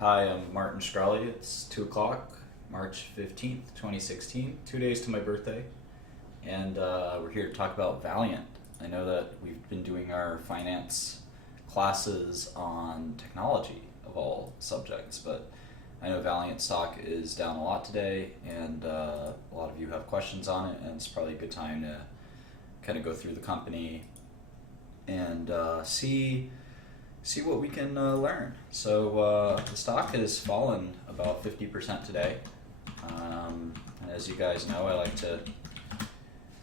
Hi, I'm Martin Shkreli. It's 2 o'clock, March 15th, 2016, 2 days to my birthday. And we're here to talk about Valeant. I know that we've been doing our finance classes on technology of all subjects, but I know Valeant stock is down a lot today, and a lot of you have questions on it, and it's probably a good time to kind of go through the company and see what we can learn. So the stock has fallen about 50% today. And as you guys know, I like to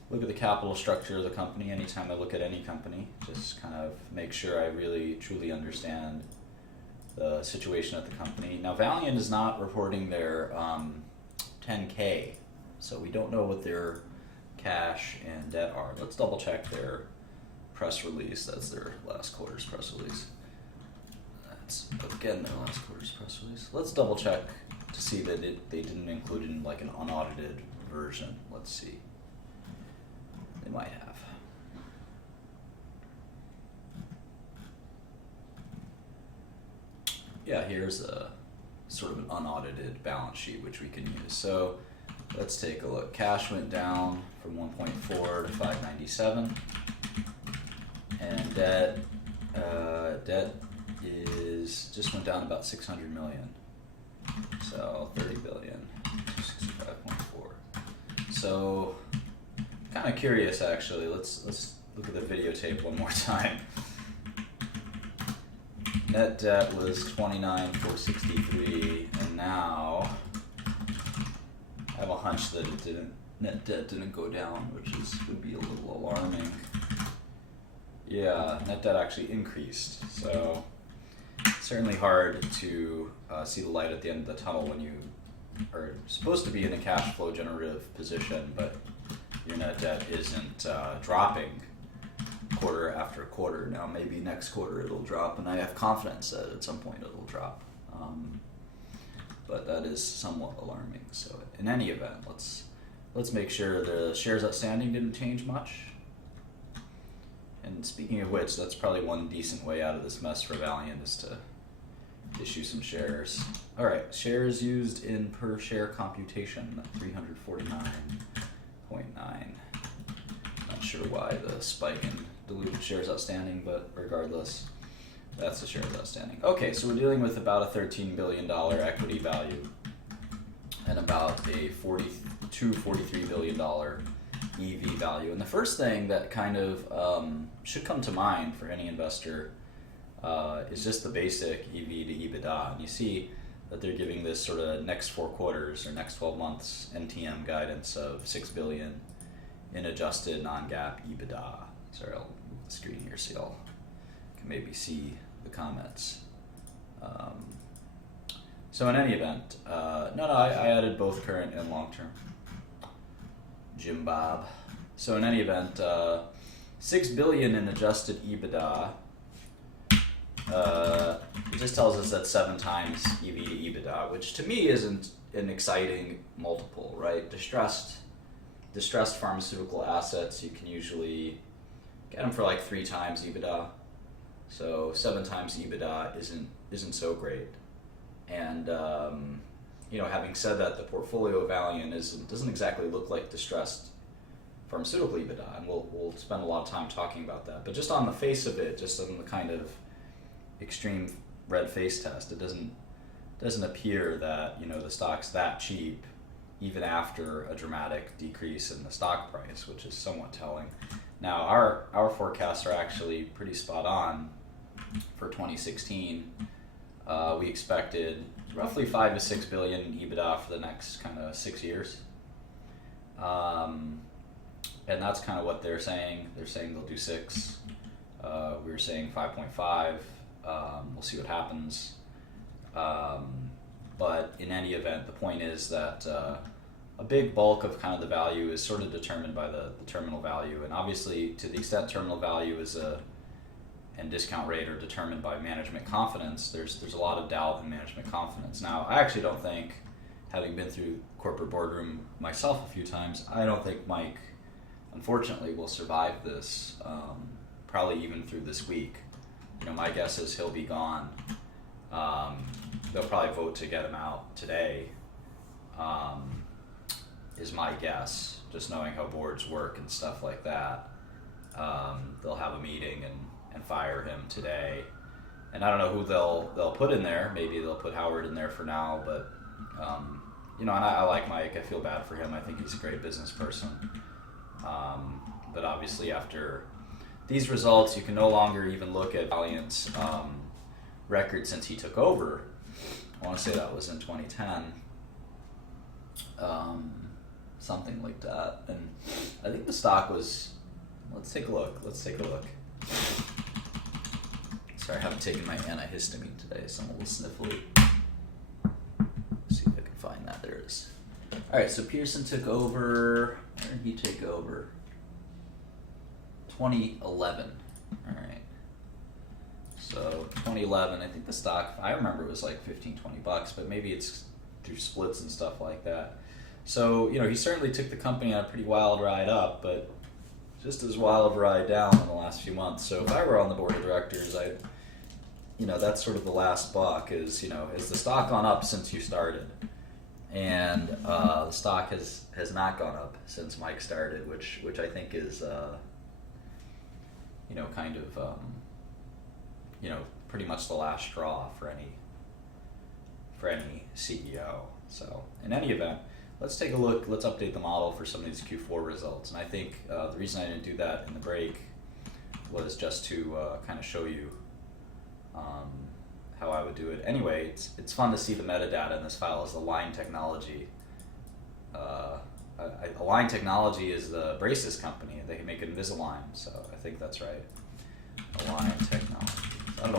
look at the capital structure of the company anytime I look at any company, just kind of make sure I really truly understand the situation at the company. Now Valeant is not reporting their 10K, so we don't know what their cash and debt are. Let's double check their press release. That's their last quarter's press release. That's again their last quarter's press release. Let's double check to see that they didn't include it in like an unaudited version. Let's see. They might have. Yeah, here's a sort of an unaudited balance sheet which we can use. So let's take a look. Cash went down from 1.4 to 597, and debt is just went down about 600 million. So 30 billion, 65.4. So kind of curious actually. Let's look at the videotape one more time. Net debt was 29,463, and now I have a hunch that net debt didn't go down, which would be a little alarming. Yeah, net debt actually increased. So certainly hard to see the light at the end of the tunnel when you are supposed to be in a cash flow generative position, but your net debt isn't dropping quarter after quarter. Now maybe next quarter it'll drop, and I have confidence that at some point it'll drop, but that is somewhat alarming. So in any event, let's make sure the shares outstanding didn't change much. And speaking of which, that's probably one decent way out of this mess for Valeant is to issue some shares. All right, shares used in per share computation, 349.9. Not sure why the spike in diluted shares outstanding, but regardless, that's the shares outstanding. Okay, so we're dealing with about a $13 billion equity value and about a $43 billion EV value. And the first thing that kind of should come to mind for any investor is just the basic EV to EBITDA. And you see that they're giving this sort of next 4 quarters or next 12 months NTM guidance of $6 billion in adjusted non-GAAP EBITDA. Sorry, I'll move the screen here so y'all can maybe see the comments. So in any event, I added both current and long-term. Jim Bob. So in any event, $6 billion in adjusted EBITDA. It just tells us that 7 times EV to EBITDA, which to me isn't an exciting multiple, right? Distressed pharmaceutical assets, you can usually get them for like 3 times EBITDA. So 7 times EBITDA isn't so great. And having said that, the portfolio of Valeant doesn't exactly look like distressed pharmaceutical EBITDA, and we'll spend a lot of time talking about that. But just on the face of it, just on the kind of extreme red face test, it doesn't appear that the stock's that cheap, even after a dramatic decrease in the stock price, which is somewhat telling. Now our forecasts are actually pretty spot on for 2016. We expected roughly 5 to 6 billion in EBITDA for the next kind of 6 years, and that's kind of what they're saying. They're saying they'll do 6. We were saying 5.5. We'll see what happens. But in any event, the point is that a big bulk of kind of the value is sort of determined by the terminal value, and obviously to the extent terminal value and discount rate are determined by management confidence, there's a lot of doubt in management confidence. Now, I actually don't think, having been through corporate boardroom myself a few times, I don't think Mike, unfortunately, will survive this, probably even through this week. My guess is he'll be gone. But they'll probably vote to get him out today, is my guess, just knowing how boards work and stuff like that. They'll have a meeting and fire him today. And I don't know who they'll put in there. Maybe they'll put Howard in there for now, but and I like Mike. I feel bad for him. I think he's a great business person. But obviously after these results, you can no longer even look at Valeant's record since he took over. I want to say that was in 2010. Something like that. And I think the stock was, let's take a look. Sorry, I haven't taken my antihistamine today, so I'm a little sniffly. Let's see if I can find that. There it is. All right, so Pearson took over. Where did he take over? 2011. All right. So 2011, I think the stock, I remember it was like $15, $20, but maybe it's through splits and stuff like that. So, he certainly took the company on a pretty wild ride up, but just as wild of a ride down in the last few months. So if I were on the board of directors, that's sort of the last buck is the stock gone up since you started? And the stock has not gone up since Mike started, which I think is, kind of, pretty much the last straw for any CEO. So in any event, let's take a look. Let's update the model for some of these Q4 results. And I think the reason I didn't do that in the break was just to kind of show you how I would do it. Anyway, it's fun to see the metadata in this file as Align Technology. Align Technology is the braces company. They make Invisalign, so I think that's right. Align Technology. I don't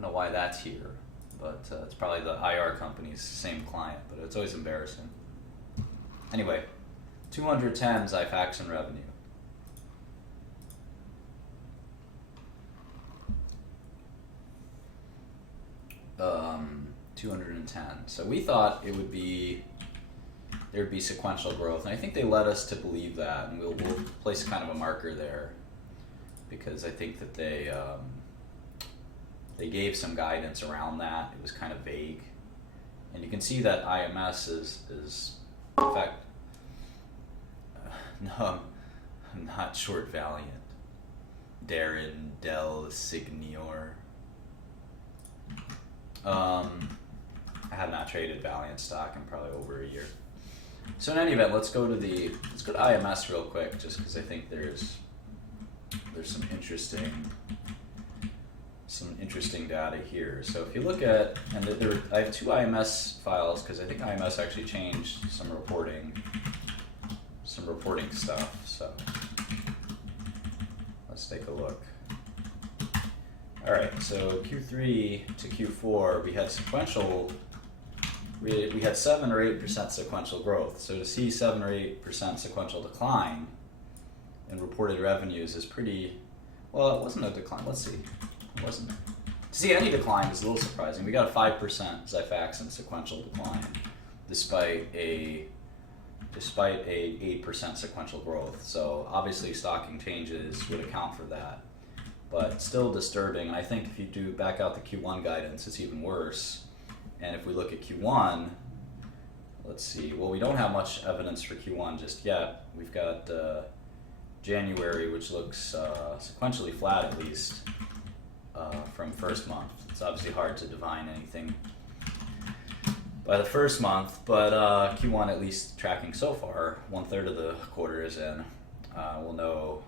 know why that's here, but it's probably the IR company's same client, but it's always embarrassing. Anyway, 210 Xifaxan revenue. Um, 210. So we thought there'd be sequential growth, and I think they led us to believe that, and we'll place kind of a marker there, because I think that they gave some guidance around that. It was kind of vague, and you can see that IMS is in fact, no, I'm not short Valiant. Darren Del Signor. I have not traded Valiant stock in probably over a year. So in any event, let's go to IMS real quick, just because I think there's some interesting data here. So if you look at, and I have two IMS files because I think IMS actually changed some reporting stuff. So let's take a look. All right, so Q3 to Q4, we had 7 or 8% sequential growth. So to see 7 or 8% sequential decline in reported revenues is pretty, well, it wasn't a decline. Let's see, it wasn't. To see any decline is a little surprising. We got a 5% Xifaxan sequential decline, despite a 8% sequential growth. So obviously stocking changes would account for that, but still disturbing. And I think if you do back out the Q1 guidance, it's even worse. And if we look at Q1, let's see, well, we don't have much evidence for Q1 just yet. We've got January, which looks sequentially flat at least from first month. It's obviously hard to divine anything by the first month, but Q1 at least tracking so far. 1/3 of the quarter is in. We'll know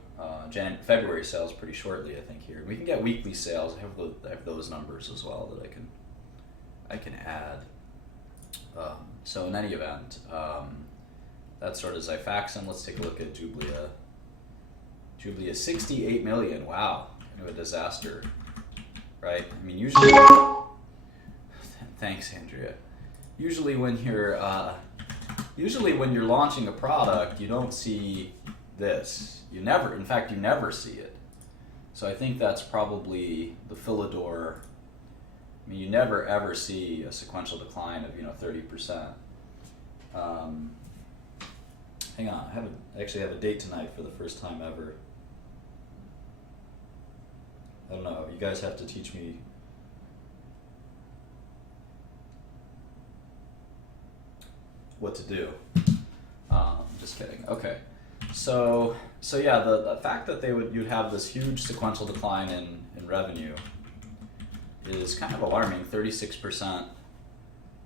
February sales pretty shortly, I think. Here we can get weekly sales. I have those numbers as well that I can add. So in any event, that's sort of Xifaxan. Let's take a look at Jublia. Jublia, 68 million. Wow, kind of a disaster, right? I mean, usually. Thanks, Andrea. Usually when you're launching a product, you don't see this. You never see it. So I think that's probably the Philidor. I mean, you never ever see a sequential decline of 30%. Hang on, I actually have a date tonight for the first time ever. I don't know. You guys have to teach me what to do. Just kidding. Okay, so yeah, the fact that you'd have this huge sequential decline in revenue is kind of alarming. 36%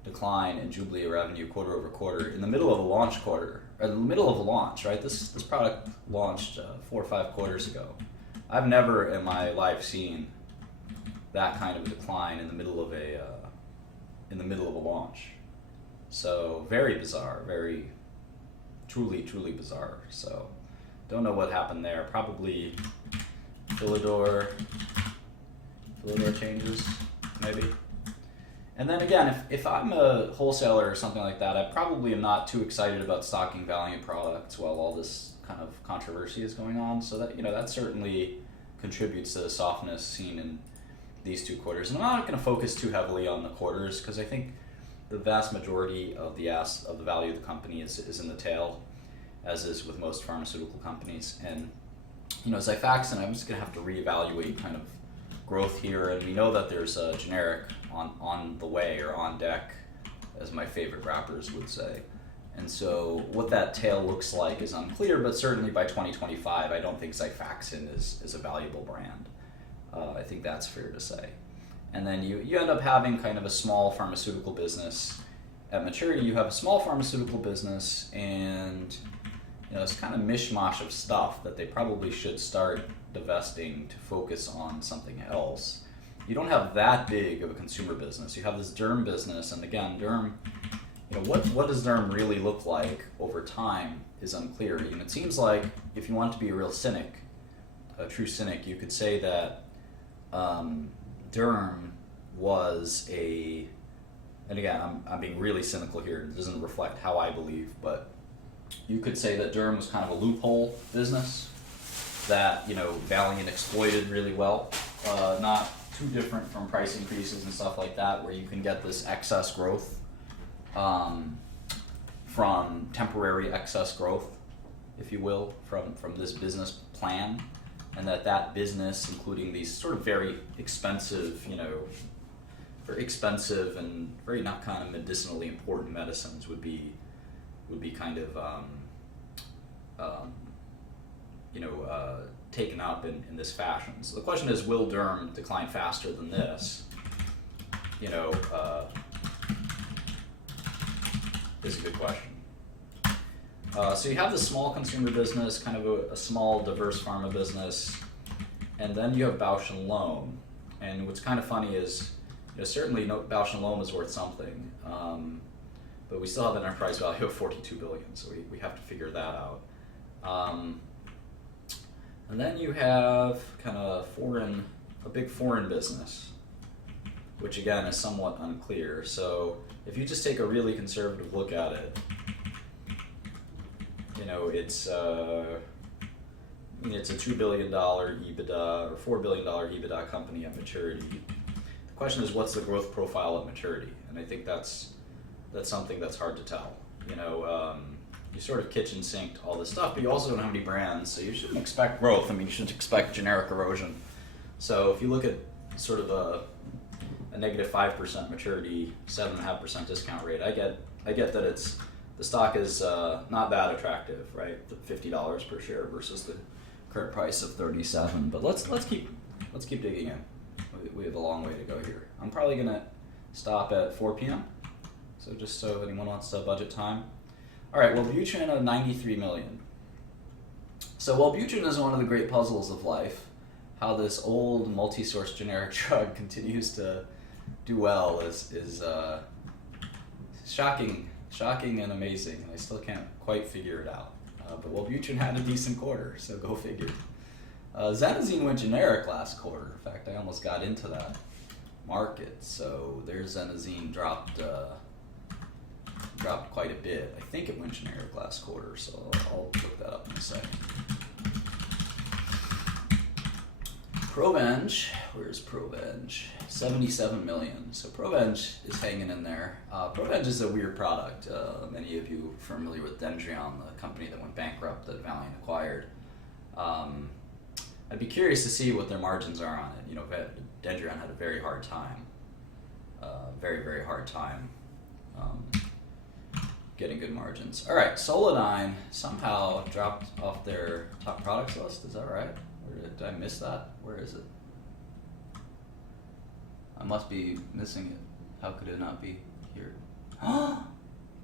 decline in Jubilee revenue quarter over quarter in the middle of a launch quarter, or in the middle of a launch, right? This product launched 4 or 5 quarters ago. I've never in my life seen that kind of a decline in the middle of a launch. So very bizarre, very truly bizarre. So don't know what happened there. Probably Philidor changes, maybe. And then again, if I'm a wholesaler or something like that, I probably am not too excited about stocking Valeant products while all this kind of controversy is going on. So that, that certainly contributes to the softness seen in these 2 quarters. And I'm not going to focus too heavily on the quarters because I think the vast majority of the value of the company is in the tail, as is with most pharmaceutical companies. And as I fax in, I'm just going to have to reevaluate kind of growth here. And we know that there's a generic on the way, or on deck, as my favorite rappers would say. And so what that tail looks like is unclear, but certainly by 2025, I don't think Xifaxan is a valuable brand. I think that's fair to say. And then you end up having kind of a small pharmaceutical business. At maturity, you have a small pharmaceutical business, and it's kind of mishmash of stuff that they probably should start divesting to focus on something else. You don't have that big of a consumer business. You have this derm business, and again, derm, what does derm really look like over time is unclear. It seems like if you want to be a real cynic, a true cynic, you could say that derm was and again, I'm being really cynical here, it doesn't reflect how I believe, but you could say that derm was kind of a loophole business that, Valeant exploited really well. Not too different from price increases and stuff like that, where you can get this excess growth from temporary excess growth, if you will, from this business plan. And that business, including these sort of very expensive, and very not kind of medicinally important medicines would be kind of taken up in this fashion. So the question is, will derm decline faster than this? Is a good question. So you have this small consumer business, kind of a small diverse pharma business, and then you have Bausch & Lomb. And what's kind of funny is, certainly Bausch & Lomb is worth something, but we still have an enterprise value of $42 billion, so we have to figure that out. And then you have kind of a big foreign business, which again is somewhat unclear. So if you just take a really conservative look at it, it's a $2 billion EBITDA or $4 billion EBITDA company at maturity. The question is, what's the growth profile at maturity? And I think that's something that's hard to tell. You sort of kitchen sinked all this stuff, but you also don't have any brands, so you shouldn't expect growth. You shouldn't expect generic erosion. So if you look at sort of a negative 5% maturity, 7.5% discount rate, I get that the stock is not that attractive, right? $50 per share versus the current price of $37. But let's keep digging in. We have a long way to go here. I'm probably gonna stop at 4 p.m. So just so anyone wants to budget time. All right, Wellbutrin at 93 million. So Wellbutrin is one of the great puzzles of life. How this old multi-source generic drug continues to do well is shocking and amazing, and I still can't quite figure it out. But Wellbutrin had a decent quarter, so go figure. Xenazine went generic last quarter. In fact, I almost got into that market. So their Xenazine dropped quite a bit. I think it went generic last quarter, so I'll look that up in a second. Provenge, where's Provenge? 77 million. So Provenge is hanging in there. Provenge is a weird product. Many of you are familiar with Dendreon, the company that went bankrupt that Valeant acquired. I'd be curious to see what their margins are on it. Dendreon had a very hard time. Very hard time getting good margins. All right, Solidyne somehow dropped off their top products list. Is that right? Or did I miss that? Where is it? I must be missing it. How could it not be here?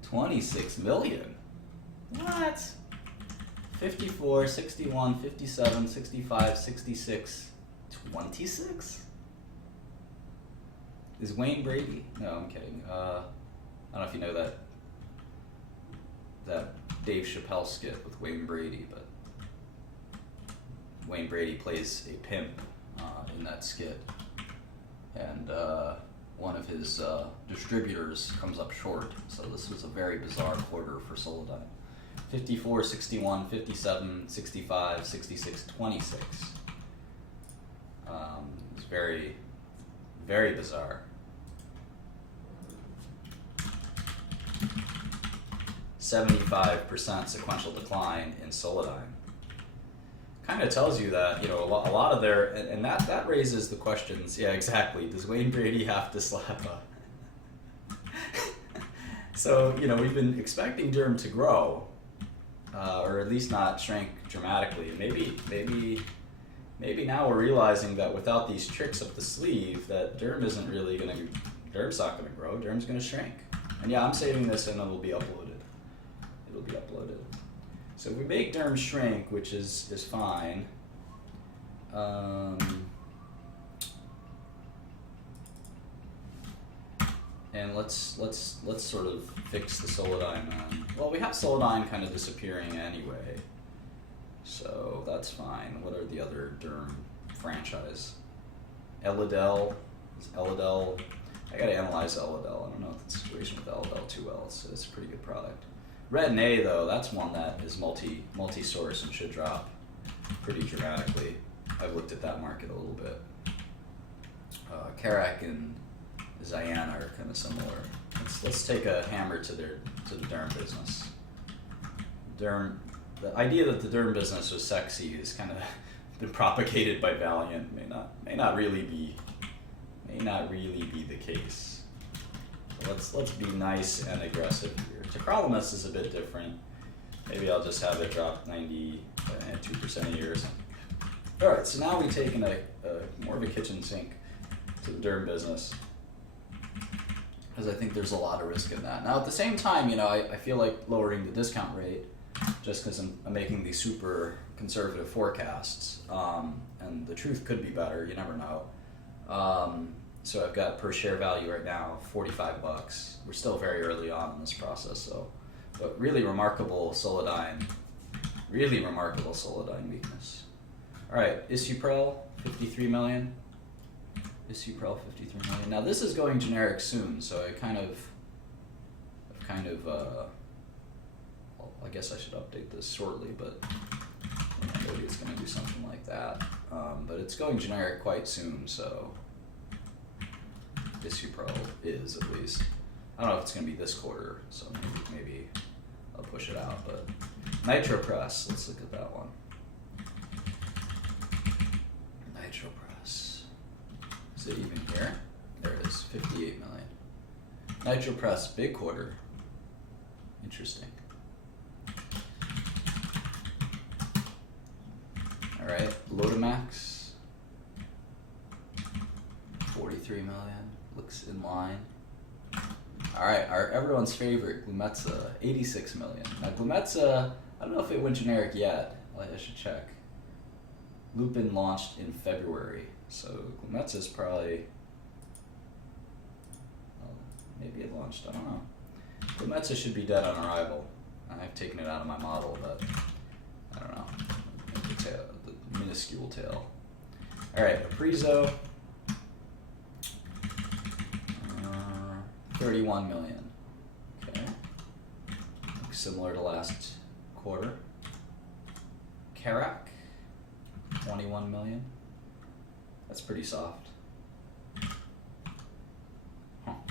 26 million. What? 54, 61, 57, 65, 66, 26? Is Wayne Brady? No, I'm kidding. I don't know if you know that Dave Chappelle skit with Wayne Brady, but Wayne Brady plays a pimp in that skit, and one of his distributors comes up short. So this was a very bizarre quarter for Solidyne. 54, 61, 57, 65, 66, 26. It's very, very bizarre. 75% sequential decline in Solidyne. Kind of tells you that, you know, a lot of their, and that raises the questions. Yeah, exactly. Does Wayne Brady have to slap a? So, you know, we've been expecting Derm to grow, or at least not shrink dramatically. Maybe now we're realizing that without these tricks up the sleeve, that Derm isn't really gonna. Derm's not gonna grow. Derm's gonna shrink. And yeah, I'm saving this and it'll be uploaded. It'll be uploaded. So if we make Derm shrink, which is fine. And let's sort of fix the Solidyne. Well, we have Solidyne kind of disappearing anyway, so that's fine. What are the other Derm franchise? Elidel. Is Elidel? I gotta analyze Elidel. I don't know if the situation with Elidel too well. It's a pretty good product. Red and A though, that's one that is multi-source and should drop pretty dramatically. I've looked at that market a little bit. Karak and Ziana are kind of similar. Let's take a hammer to the Derm business. The idea that the Derm business was sexy is kind of been propagated by Valeant. May not really be the case. So let's be nice and aggressive here. Tacrolimus is a bit different. Maybe I'll just have it drop 2% a year or something. All right, so now we've taken a more of a kitchen sink to the Derm business, because I think there's a lot of risk in that. Now at the same time, you know, I feel like lowering the discount rate just because I'm making these super conservative forecasts, and the truth could be better. You never know. So I've got per share value right now, $45. We're still very early on in this process, so, but really remarkable Solidyne weakness. All right, Isuprel, 53 million. Isuprel, 53 million. Now this is going generic soon, so well, I guess I should update this shortly, but maybe it's going to do something like that. But it's going generic quite soon, so Isuprel is at least. I don't know if it's going to be this quarter, so maybe I'll push it out. But NitroPress, let's look at that one. NitroPress. Is it even here? There it is, 58 million. NitroPress, big quarter. Interesting. All right, Lotamax, 43 million, looks in line. All right, everyone's favorite, Glumetza, 86 million. Now Glumetza, I don't know if it went generic yet. I should check. Lupin launched in February, so Glumetza is probably, well, maybe it launched, I don't know. Glumetza should be dead on arrival. I've taken it out of my model, but I don't know. The minuscule tail. All right, Aprizo, 31 million. Okay, looks similar to last quarter. Karak, 21 million. That's pretty soft. Huh. All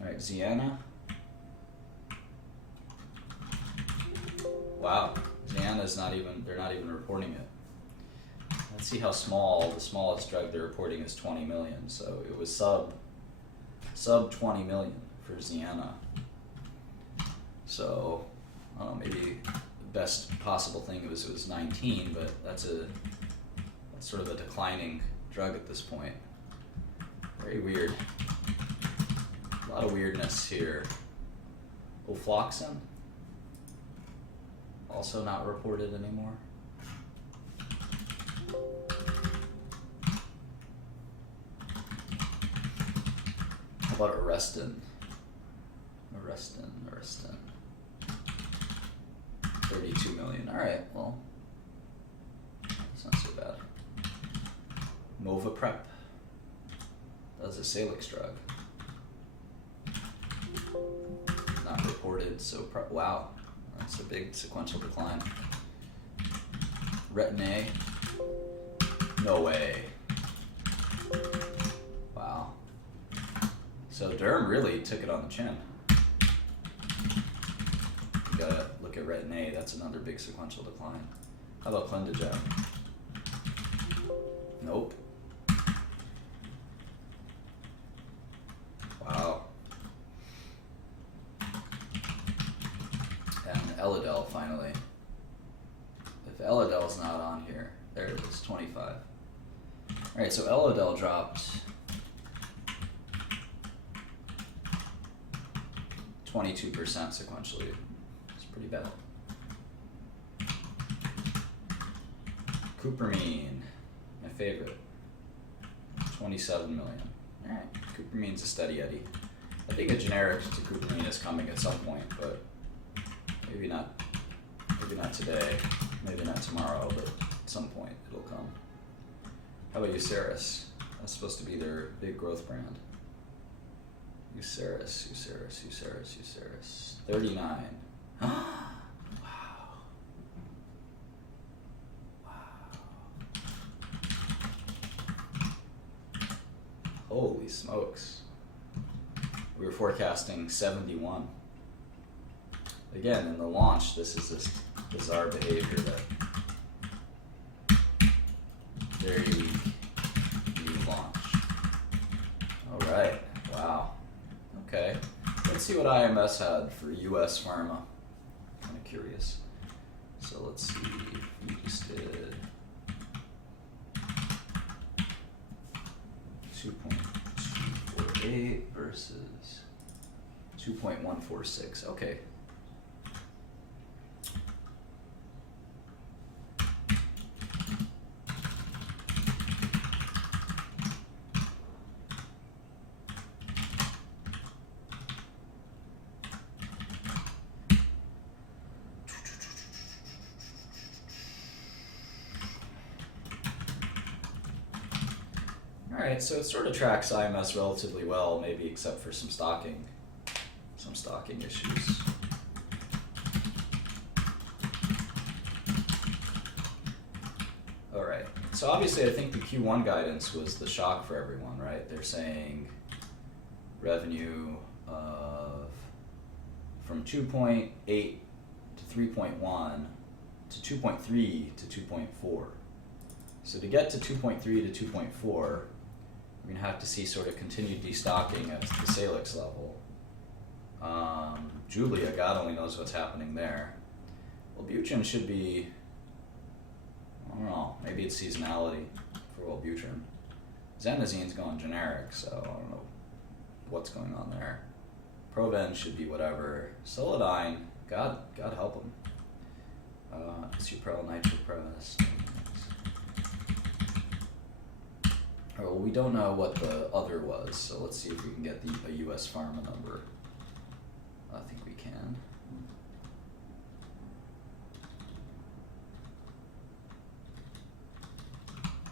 right, Ziana. Wow, Ziana's they're not even reporting it. Let's see how small. The smallest drug they're reporting is 20 million, so it was sub 20 million for Ziana. So, I don't know, maybe the best possible thing was it was 19, but that's sort of a declining drug at this point. Very weird. A lot of weirdness here. Ofloxacin, also not reported anymore. How about Arestin? Arestin. 32 million. Alright, well, that's not so bad. Movaprep. That's a Salix drug. Not reported, so wow, that's a big sequential decline. Retin-A. No way. Wow. So Derm really took it on the chin. You gotta look at Retin-A, that's another big sequential decline. How about Clendigen? Nope. Wow. And Elidel finally. If Elidel's not on here, there it is, 25. Alright, so Elidel dropped 22% sequentially. It's pretty bad. Cupramine, my favorite. 27 million. Alright, Cupramine's a steady Eddie. I think a generic to Cupramine is coming at some point, but maybe not today, maybe not tomorrow, but at some point it'll come. How about Uceris? That's supposed to be their big growth brand. Uceris. 39. Wow. Holy smokes. We were forecasting 71. Again, in the launch, this is this bizarre behavior that very new launch. Alright, wow. Okay, let's see what IMS had for US Pharma. Kind of curious. So let's see, we just did 2.248 versus 2.146. Okay. Alright, so it sort of tracks IMS relatively well, maybe except for some stocking issues. Alright, so obviously I think the Q1 guidance was the shock for everyone, right? They're saying revenue of from 2.8 to 3.1 to 2.3 to 2.4. So to get to 2.3 to 2.4, we're going to have to see sort of continued destocking at the Salix level. Julia, God only knows what's happening there. Wellbutrin should be, I don't know, maybe it's seasonality for Wellbutrin. Xanazine's going generic, so I don't know what's going on there. Proven should be whatever. Solodine, God help him. Suprel, nitropres. Well, we don't know what the other was, so let's see if we can get a US Pharma number. I think we can.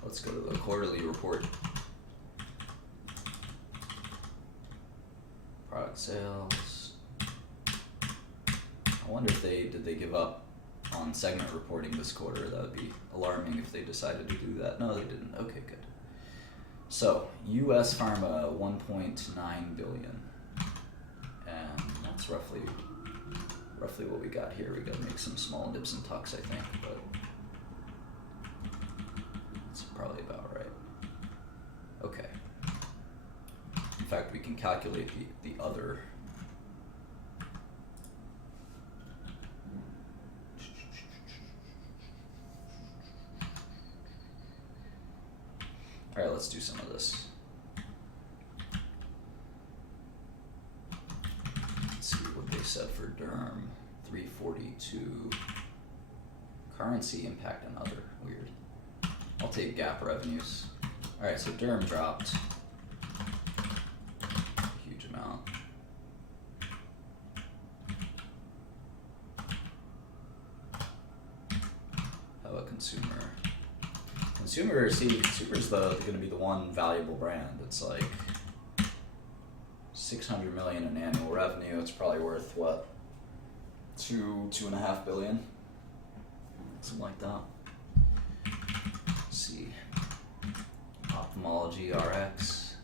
Let's go to the quarterly report. Product sales. I wonder if did they give up on segment reporting this quarter? That would be alarming if they decided to do that. No, they didn't. Okay, good. So, US Pharma, 1.9 billion, and that's roughly what we got here. We got to make some small dips and tucks, I think, but that's probably about right. Okay. In fact, we can calculate the other let's do some of this. Let's see what they said for Derm. 342. Currency impact and other. Weird. I'll take GAAP revenues. Alright, so Derm dropped a huge amount. How about consumer? Consumer's going to be the one valuable brand. It's like 600 million in annual revenue. It's probably worth what? 2.5 billion? Something like that. Let's see. Ophthalmology, RX.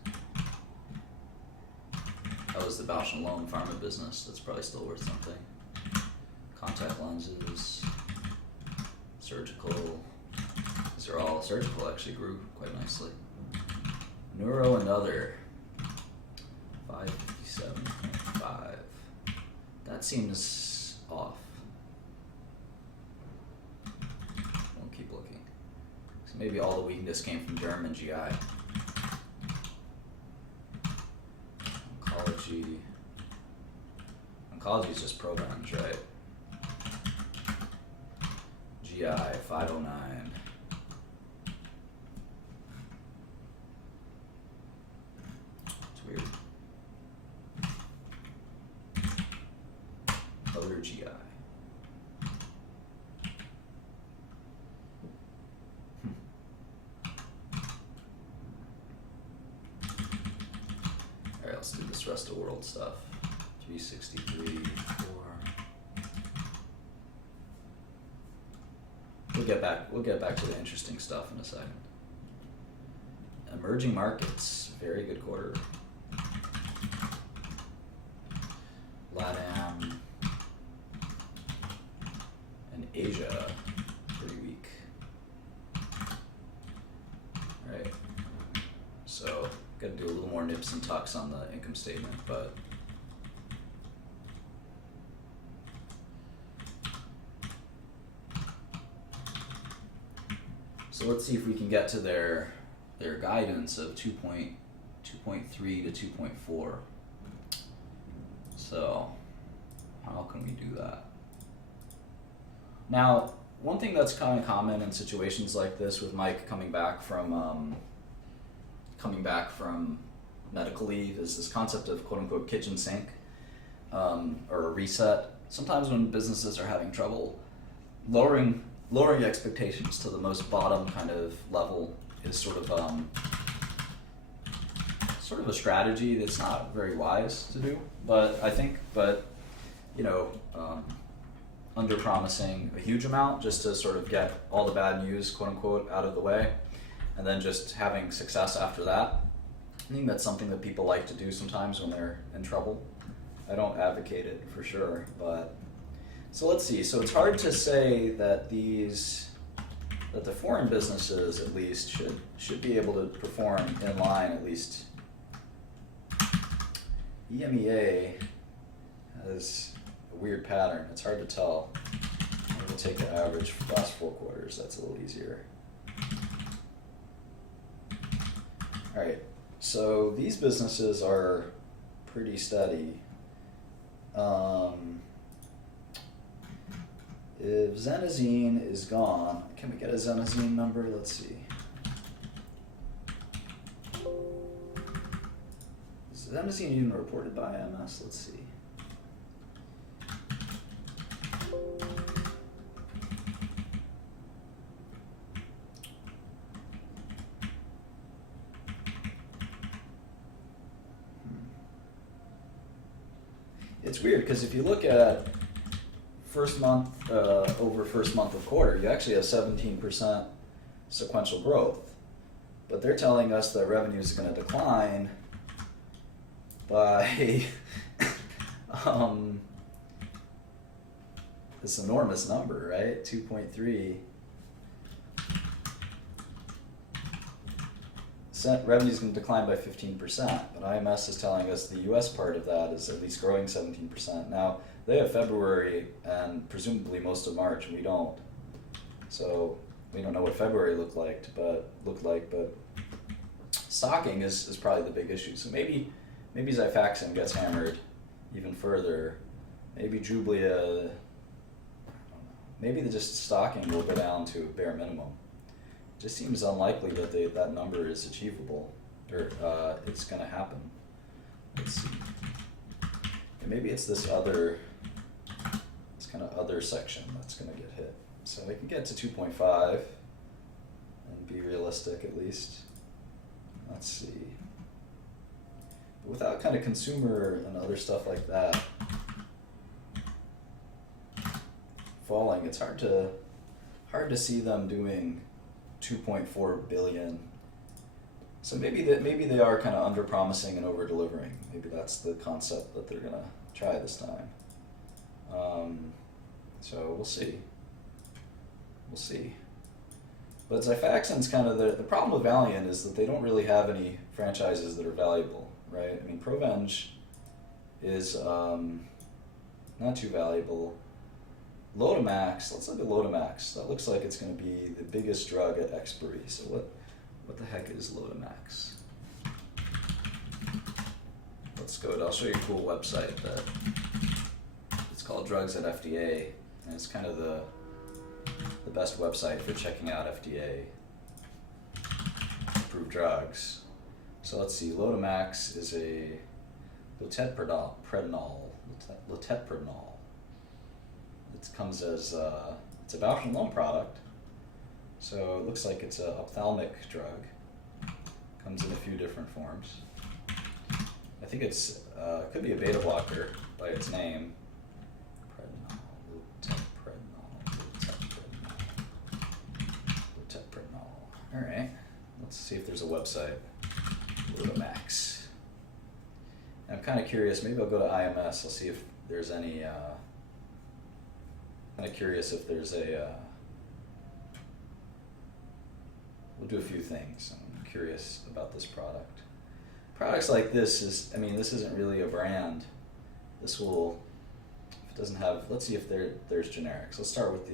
That was the Bausch & Lomb pharma business. That's probably still worth something. Contact lenses. Surgical. These are all surgical, actually grew quite nicely. Neuro and other. 557.5. That seems off. We'll keep looking. So maybe all the weakness came from Derm and GI. Oncology. Oncology is just programs, right? GI 509. It's weird. Other GI. Alright, let's do this rest of world stuff. 363, 4. We'll get back to the interesting stuff in a second. Emerging markets, very good quarter. LATAM and Asia, pretty weak. Alright, so gotta do a little more nips and tucks on the income statement, but so let's see if we can get to their guidance of 2.3 to 2.4. So how can we do that? Now, one thing that's kind of common in situations like this, with Mike coming back from medical leave, is this concept of quote unquote kitchen sink, or a reset. Sometimes when businesses are having trouble, lowering expectations to the most bottom kind of level is sort of a strategy that's not very wise to do. But under promising a huge amount just to sort of get all the bad news, quote unquote, out of the way, and then just having success after that. I think that's something that people like to do sometimes when they're in trouble. I don't advocate it for sure, but so let's see. So it's hard to say that the foreign businesses at least should be able to perform in line at least. EMEA has a weird pattern. It's hard to tell. We'll take the average for the last 4 quarters. That's a little easier. All right. So these businesses are pretty steady. If Zenazine is gone, can we get a Zenazine number? Let's see. Is Zenazine even reported by IMS? Let's see. It's weird because if you look at first month over first month of quarter, you actually have 17% sequential growth. But they're telling us that revenue is going to decline by this enormous number, right? 2.3. Revenue is going to decline by 15%, but IMS is telling us the US part of that is at least growing 17%. Now, they have February and presumably most of March, and we don't. So we don't know what February looked like, but stocking is probably the big issue. So maybe Xifaxan gets hammered even further. Maybe Jublia, maybe the just stocking will go down to a bare minimum. It just seems unlikely that that number is achievable, or it's going to happen. Let's see. And maybe it's this kind of other section that's going to get hit. So we can get to 2.5 and be realistic at least. Let's see. But without kind of consumer and other stuff like that falling, it's hard to see them doing 2.4 billion. So maybe they are kind of under promising and over delivering. Maybe that's the concept that they're gonna try this time. So we'll see. We'll see. But Xifaxan's kind of the problem with Valeant is that they don't really have any franchises that are valuable, right? I mean, Provenge is not too valuable. Lotamax, let's look at Lotamax. That looks like it's going to be the biggest drug at expiry. So what the heck is Lotamax? Let's go. I'll show you a cool website that it's called Drugs at FDA, and it's kind of the best website for checking out FDA approved drugs. So let's see. Lotamax is a loteprednol. It comes as it's a Bausch & Lomb product, so it looks like it's an ophthalmic drug. Comes in a few different forms. I think it's could be a beta blocker by its name. Loteprednol. All right, let's see if there's a website. Lotamax. I'm kind of curious. Maybe I'll go to IMS. I'll see if there's any. Kind of curious if there's we'll do a few things. I'm curious about this product. Products like this this isn't really a brand. If it doesn't have, let's see if there's generics. Let's start with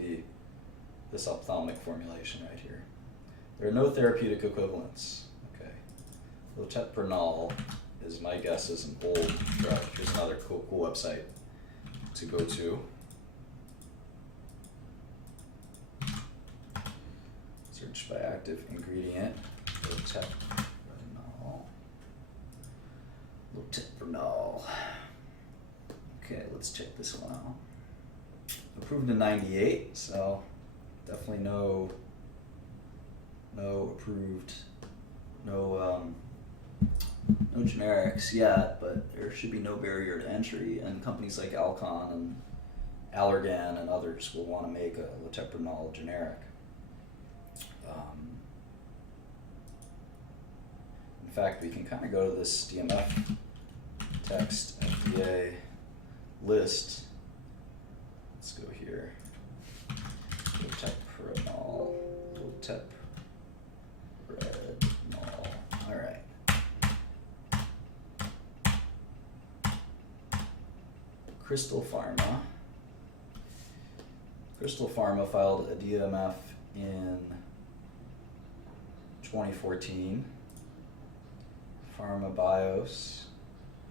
this ophthalmic formulation right here. There are no therapeutic equivalents. Okay. Loteprednol is, my guess, is an old drug. Here's another cool website to go to. Search by active ingredient. Loteprednol. Okay, let's check this one out. Approved in '98, so definitely no approved, no generics yet, but there should be no barrier to entry, and companies like Alcon and Allergan and others will want to make a Loteprednol generic. In fact, we can kind of go to this DMF text FDA list. Let's go here. Loteprednol. All right. Crystal Pharma filed a DMF in 2014. Pharma Bios.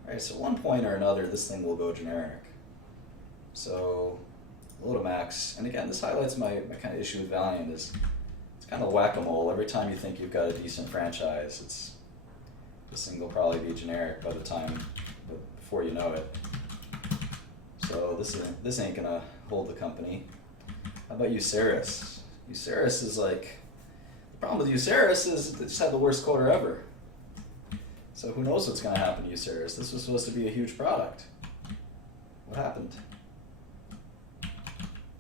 All right, so at one point or another, this thing will go generic. So Lotamax, and again, this highlights my kind of issue with Valeant is it's kind of whack-a-mole. Every time you think you've got a decent franchise, this thing will probably be generic by the time, before you know it. So this ain't gonna hold the company. How about Uceris? Uceris is like, the problem with Uceris is they just had the worst quarter ever. So who knows what's going to happen to Uceris? This was supposed to be a huge product. What happened?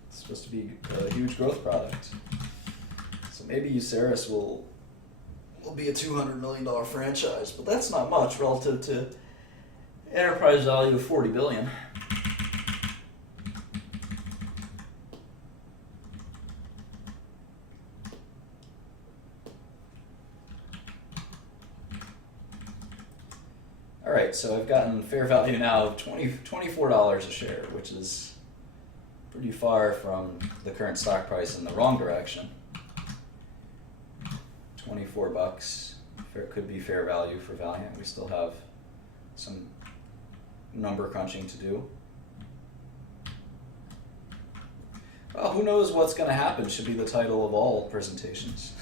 It's supposed to be a huge growth product. So maybe Uceris will be a $200 million franchise, but that's not much relative to enterprise value of $40 billion. All right, so I've gotten fair value now of $24 a share, which is pretty far from the current stock price in the wrong direction. $24, could be fair value for Valeant. We still have some number crunching to do. Well, who knows what's going to happen should be the title of all presentations.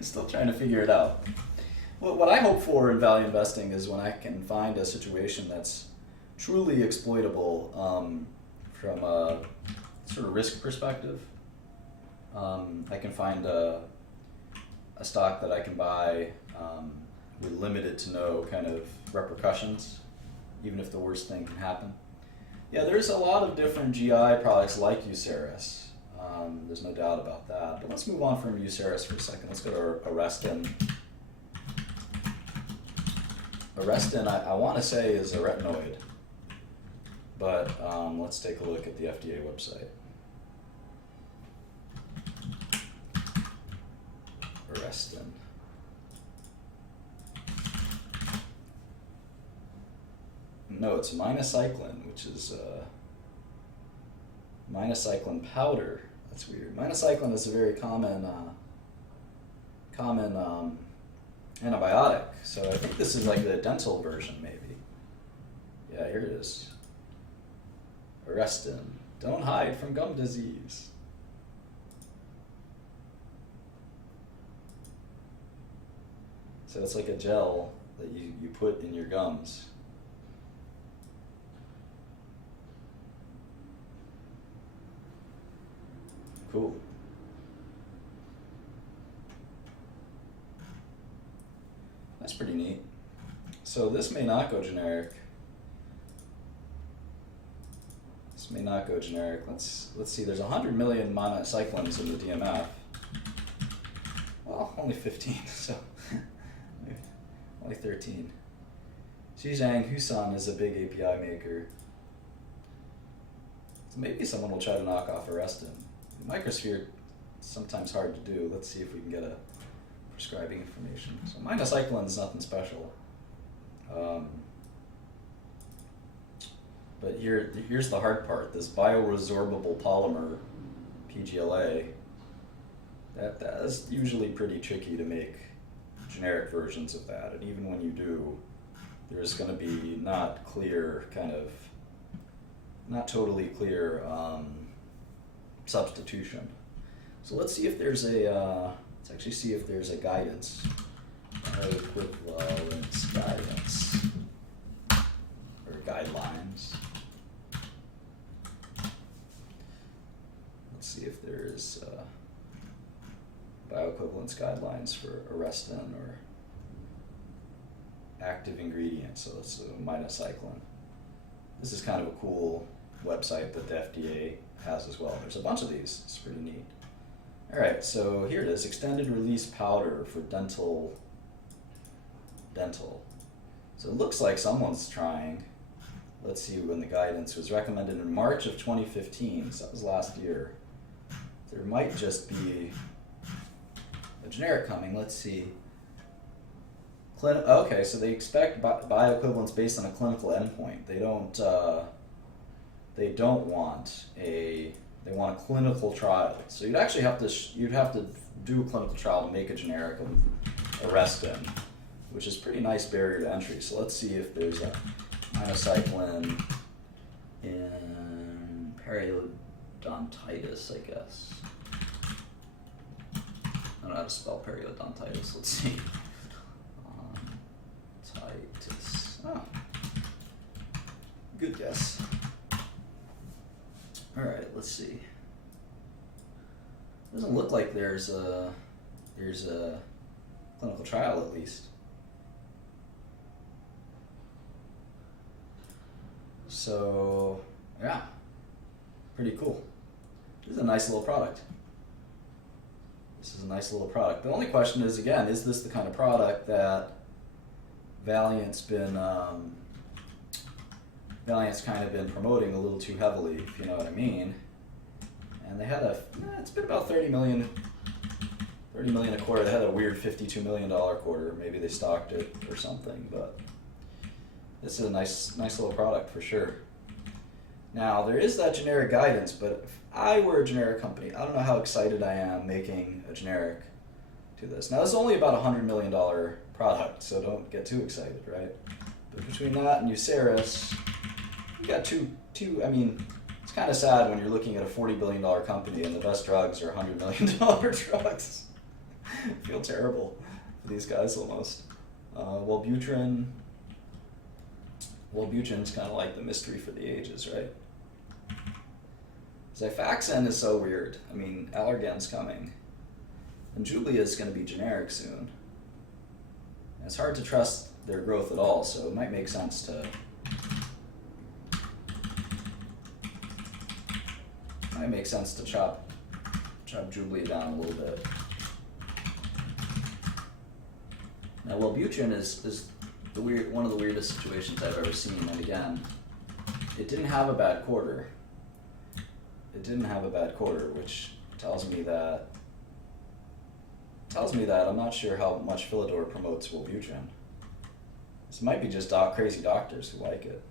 Still trying to figure it out. What I hope for in value investing is when I can find a situation that's truly exploitable from a sort of risk perspective. I can find a stock that I can buy with limited to no kind of repercussions, even if the worst thing can happen. Yeah, there's a lot of different GI products like Uceris. There's no doubt about that. But let's move on from Uceris for a second. Let's go to Arestin. Arestin, I want to say, is a retinoid. But let's take a look at the FDA website. Arestin. No, it's minocycline, which is minocycline powder. That's weird. Minocycline is a very common antibiotic. So I think this is like the dental version, maybe. Yeah, here it is. Arestin. Don't hide from gum disease. So it's like a gel that you put in your gums. Cool. That's pretty neat. So this may not go generic. This may not go generic. Let's see. There's 100 million minocyclines in the DMF. Well, only 15. So only 13. Zhejiang Husan is a big API maker. So maybe someone will try to knock off Arestin. Microsphere is sometimes hard to do. Let's see if we can get a prescribing information. So minocycline is nothing special. But here's the hard part. This bioresorbable polymer, PGLA, that is usually pretty tricky to make generic versions of that. And even when you do, there's going to be not totally clear substitution. So let's see if there's let's actually see if there's a guidance, equivalence guidance, or guidelines. Let's see if there's bioequivalence guidelines for Arestin or active ingredients. So it's minocycline. This is kind of a cool website that the FDA has as well. There's a bunch of these. It's pretty neat. All right, so here it is, extended release powder for dental. So it looks like someone's trying. Let's see when the guidance was recommended in March of 2015, so that was last year. There might just be a generic coming. Let's see. Okay, so they expect bioequivalence based on a clinical endpoint. They want a clinical trial. So you'd actually have to do a clinical trial to make a generic of Arestin, which is a pretty nice barrier to entry. So let's see if there's a minocycline in periodontitis, I guess. I don't know how to spell periodontitis. Let's see. Titus. Oh. Good guess. All right, let's see. Doesn't look like there's a clinical trial, at least. So yeah, pretty cool. This is a nice little product. The only question is, again, is this the kind of product that Valeant's kind of been promoting a little too heavily, if you know what I mean. And they had it's been about 30 million a quarter. They had a weird $52 million quarter. Maybe they stocked it or something, but this is a nice little product for sure. Now, there is that generic guidance, but if I were a generic company, I don't know how excited I am making a generic to this. Now, this is only about $100 million product, so don't get too excited, right? But between that and Uceris, you got two. I mean, it's kind of sad when you're looking at a $40 billion company and the best drugs are $100 million drugs. I feel terrible for these guys almost. Wellbutrin's kind of like the mystery for the ages, right? Xifaxan is so weird. I mean, Allergan's coming. And Jublia is going to be generic soon. And it's hard to trust their growth at all, so it might make sense to chop Jublia down a little bit. Now, Wellbutrin is one of the weirdest situations I've ever seen, and again, it didn't have a bad quarter. Which tells me that I'm not sure how much Philidor promotes Wellbutrin. This might be just crazy doctors who like it.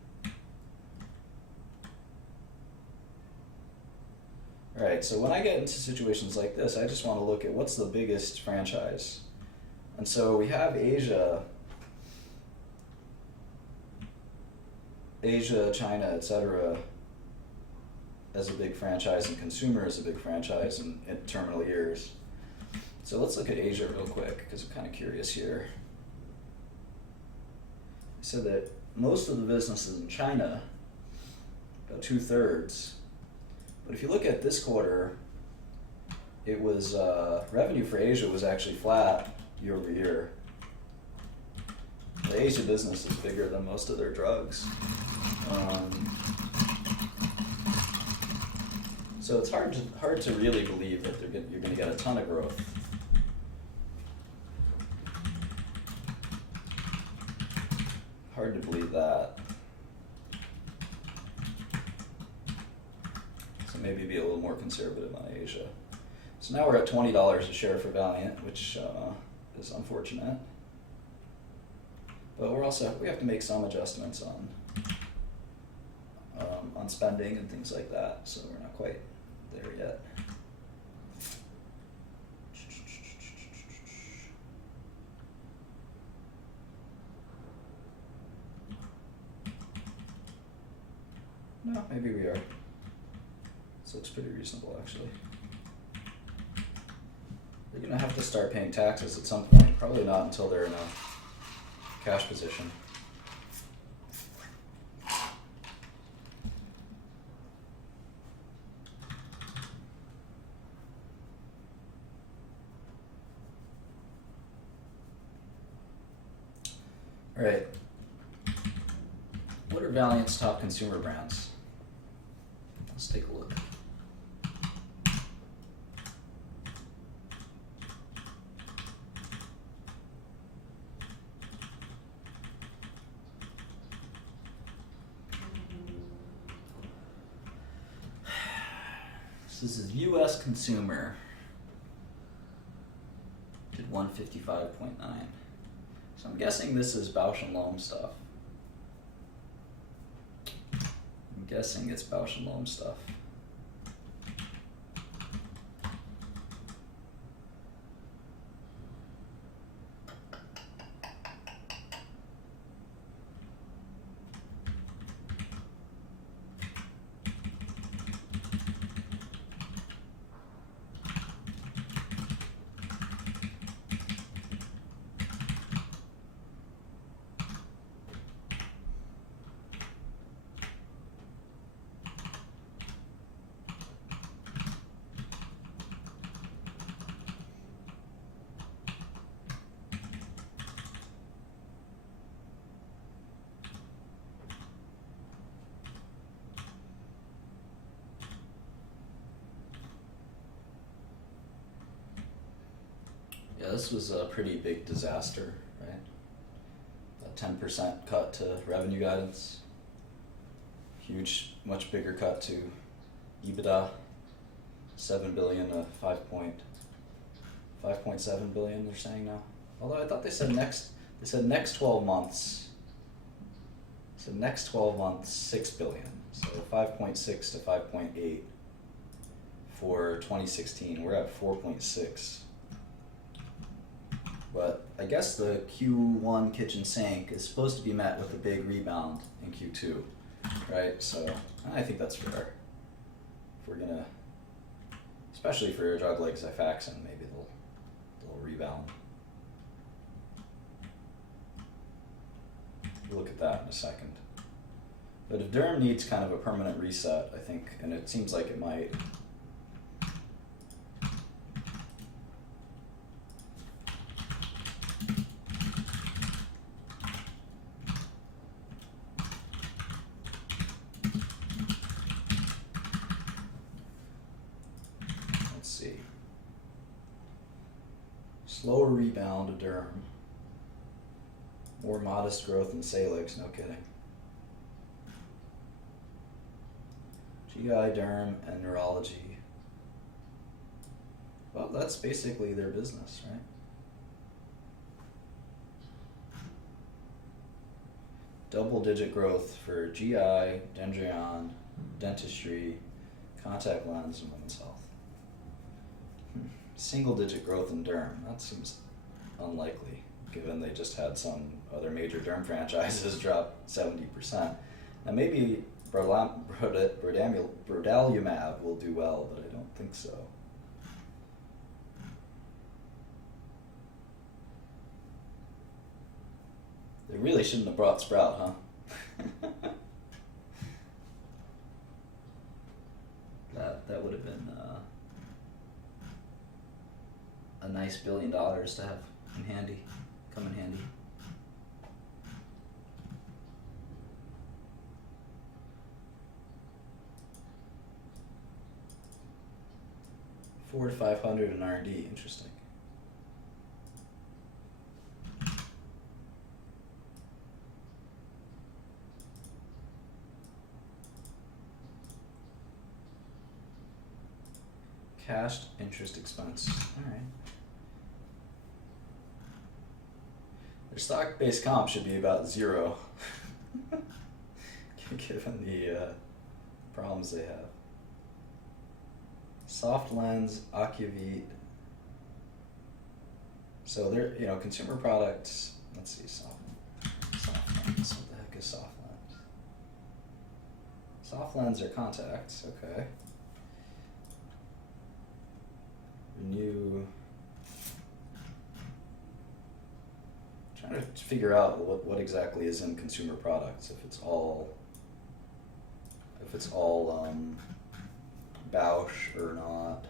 Alright, so when I get into situations like this, I just want to look at what's the biggest franchise. And so we have Asia, China, etc. as a big franchise, and consumer as a big franchise in terminal years. So let's look at Asia real quick, because I'm kind of curious here. I said that most of the businesses in China, about 2/3, but if you look at this quarter, it was, revenue for Asia was actually flat year over year. The Asia business is bigger than most of their drugs. So it's hard to really believe that you're going to get a ton of growth. Hard to believe that. So maybe be a little more conservative on Asia. So now we're at $20 a share for Valeant, which is unfortunate. But we have to make some adjustments on spending and things like that. So we're not quite there yet. No, maybe we are. This looks pretty reasonable, actually. They're going to have to start paying taxes at some point. Probably not until they're in a cash position. All right. What are Valeant's top consumer brands? Let's take a look. This is U.S. consumer. Did 155.9. So I'm guessing this is Bausch & Lomb stuff. I'm guessing it's Bausch & Lomb stuff. Yeah, this was a pretty big disaster, right? A 10% cut to revenue guidance. Huge, much bigger cut to EBITDA. 7 billion to 5.7 billion they're saying now. Although I thought they said next 12 months. So next 12 months, 6 billion. So 5.6 to 5.8 for 2016. We're at 4.6. But I guess the Q1 kitchen sink is supposed to be met with a big rebound in Q2, right? So I think that's fair. If we're gonna, especially for a drug like Xifaxan, maybe they'll rebound. We'll look at that in a second. But if Derm needs kind of a permanent reset, I think, and it seems like it might. Let's see. Slower rebound of Derm. More modest growth in Salix, no kidding. GI, Derm, and Neurology. Well, that's basically their business, right? Double-digit growth for GI, Dendrion, Dentistry, Contact Lens, and Women's Health. Single-digit growth in Derm. That seems unlikely, given they just had some other major Derm franchises drop 70%. Now maybe Brodalumab will do well, but I don't think so. They really shouldn't have brought Sprout, huh? That would have been a nice $1 billion to have in handy, come in handy. $400 to $500 in R&D, interesting. Cash interest expense. All right. Their stock-based comp should be about 0, given the problems they have. Soft Lens, Ocuvite. So they're, consumer products. Let's see, soft lens. What the heck is soft lens? Soft lens are contacts. Okay. Renew. Trying to figure out what exactly is in consumer products. If it's all Bausch or not.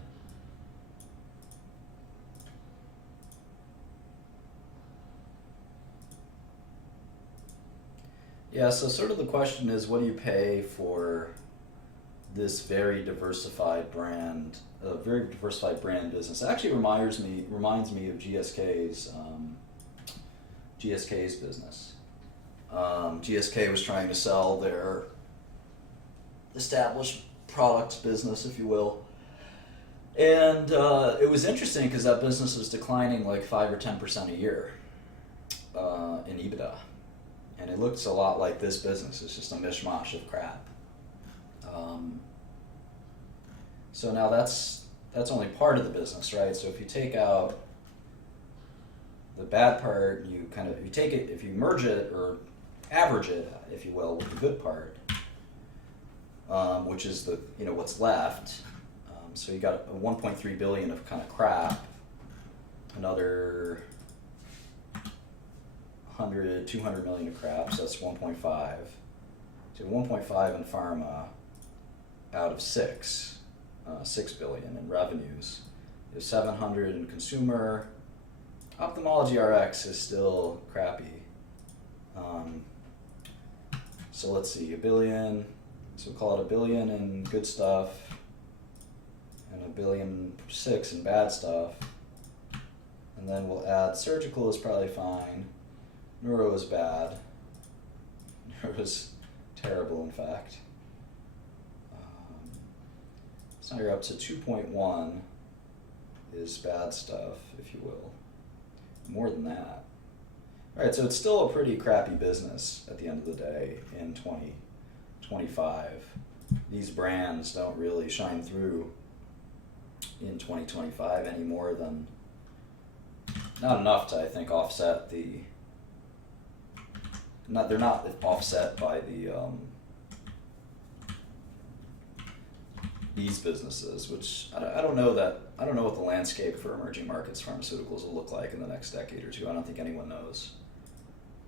Yeah, so sort of the question is, what do you pay for this very diversified brand business? It actually reminds me of GSK's business. GSK was trying to sell their established products business, if you will, and it was interesting because that business was declining like 5 or 10% a year in EBITDA, and it looks a lot like this business. It's just a mishmash of crap. So now that's only part of the business, right? So if you take out the bad part, if you merge it or average it, if you will, with the good part, which is what's left. So you got a 1.3 billion of kind of crap, another 200 million of crap, so that's 1.5. So 1.5 in pharma out of 6 billion in revenues. There's 700 in consumer. Ophthalmology RX is still crappy. So let's see, $1 billion. So we'll call it $1 billion in good stuff and $1.6 billion in bad stuff. And then we'll add surgical is probably fine. Neuro is bad. Neuro is terrible, in fact. So now you're up to 2.1 is bad stuff, if you will. More than that. All right, so it's still a pretty crappy business at the end of the day in 2025. These brands don't really shine through in 2025 any more than not enough to, I think, offset the. They're not offset by the these businesses, which I don't know what the landscape for emerging markets pharmaceuticals will look like in the next decade or two. I don't think anyone knows.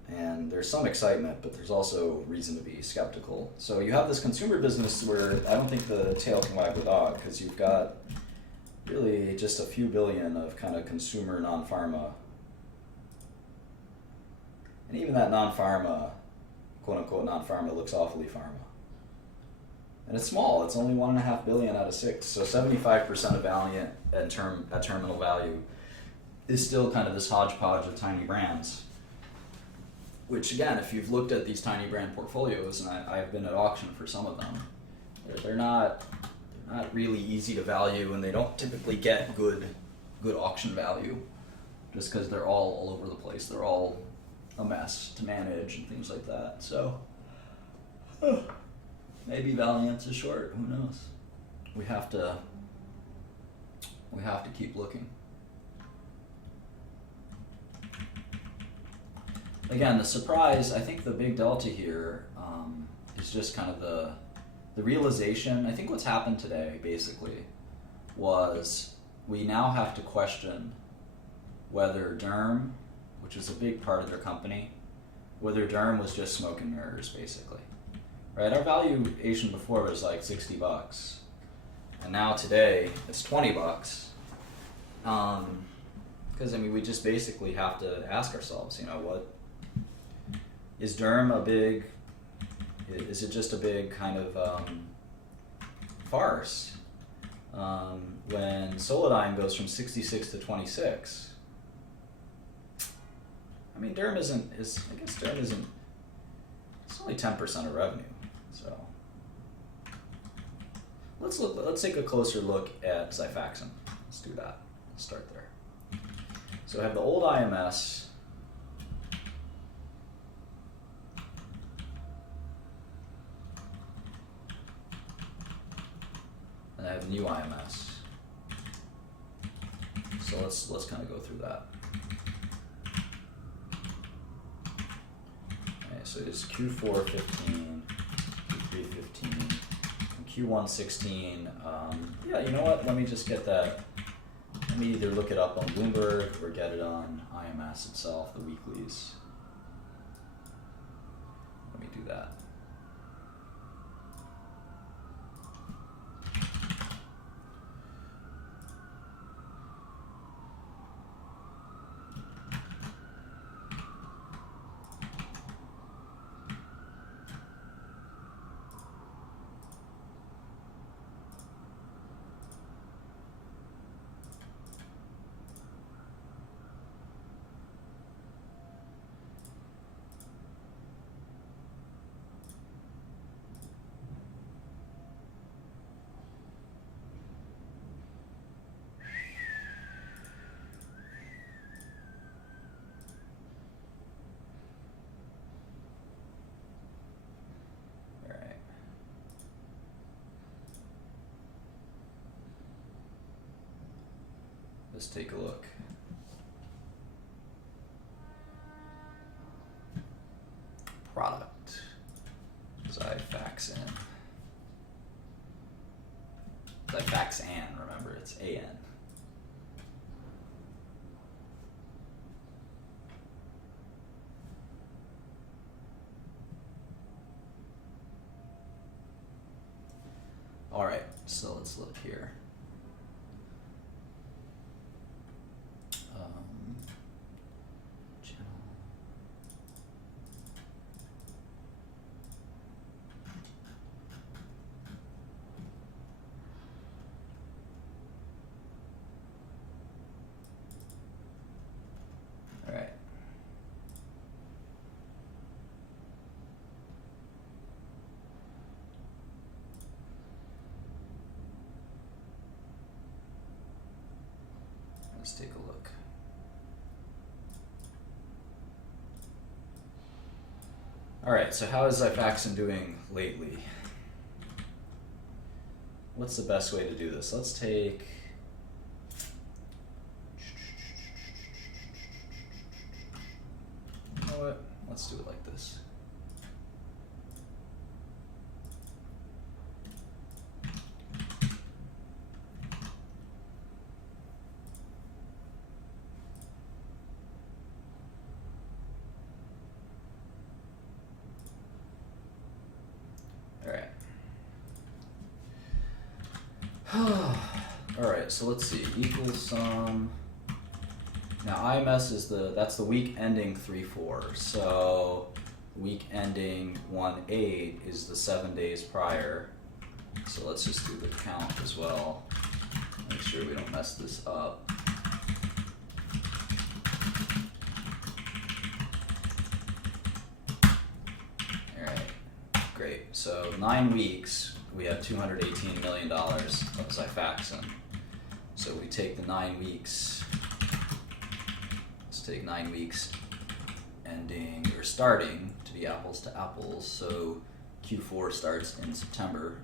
And there's some excitement, but there's also reason to be skeptical. So you have this consumer business where I don't think the tail can wag the dog, because you've got really just a few billion of kind of consumer non-pharma. And even that non-pharma, quote-unquote non-pharma, looks awfully pharma. And it's small. It's only 1.5 billion out of 6. So 75% of Valeant at terminal value is still kind of this hodgepodge of tiny brands. Which again, if you've looked at these tiny brand portfolios, and I've been at auction for some of them, they're not really easy to value, and they don't typically get good auction value, just because they're all over the place. They're all a mess to manage and things like that. So maybe Valeant's is short. Who knows? We have to keep looking. Again, the surprise, I think the big delta here is just kind of the realization. I think what's happened today, basically, was we now have to question whether Derm, which was a big part of their company, whether Derm was just smoke and mirrors, basically. Right? Our valuation before was like $60. And now today, it's $20. Because, I mean, we just basically have to ask ourselves, what is Derm is it just a big kind of farce when Solidyne goes from 66 to 26? I mean, Derm isn't, it's only 10% of revenue, so. Let's take a closer look at Xifaxan. Let's do that, let's start there. So I have the old IMS, and I have new IMS. So let's kind of go through that. Okay, so it's Q4 15, Q3 15, and Q1 16. Yeah, you know what? Let me just get that. Let me either look it up on Bloomberg or get it on IMS itself, the weeklies. Let me do that. Let's take a look. Product. Xifaxan. Xifaxan, remember, it's AN. All right, so let's look here. Let's take a look. All right, so how is Xifaxan doing lately? What's the best way to do this? Let's take what? Let's do it like this. Alright, so let's see, equals sum. Now IMS is that's the week ending 3/4, so week ending 1/8 is the 7 days prior. So let's just do the count as well. Make sure we don't mess this up. Alright, great. So 9 weeks, we have $218 million of Xifaxan. So we take the 9 weeks, let's take 9 weeks ending, or starting to be apples to apples. So Q4 starts in September.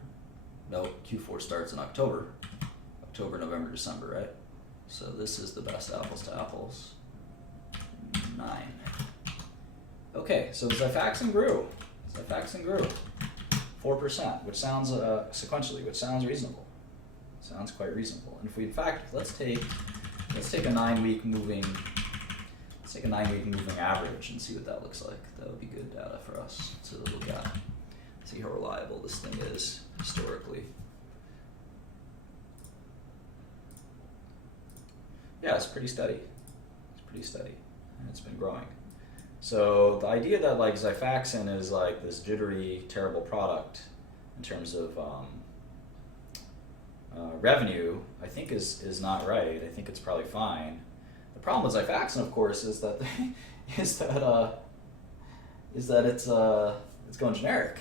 No, Q4 starts in October. October, November, December, right? So this is the best apples to apples. 9. Okay, so Xifaxan grew. Xifaxan grew 4%, which sounds sequentially, which sounds reasonable. Sounds quite reasonable. And if we, in fact, let's take a 9 week moving average and see what that looks like. That would be good data for us to look at. See how reliable this thing is historically. Yeah, it's pretty steady. It's pretty steady, and it's been growing. So the idea that like Xifaxan is like this jittery, terrible product in terms of revenue, I think is not right. I think it's probably fine. The problem with Xifaxan, of course, is that it's going generic.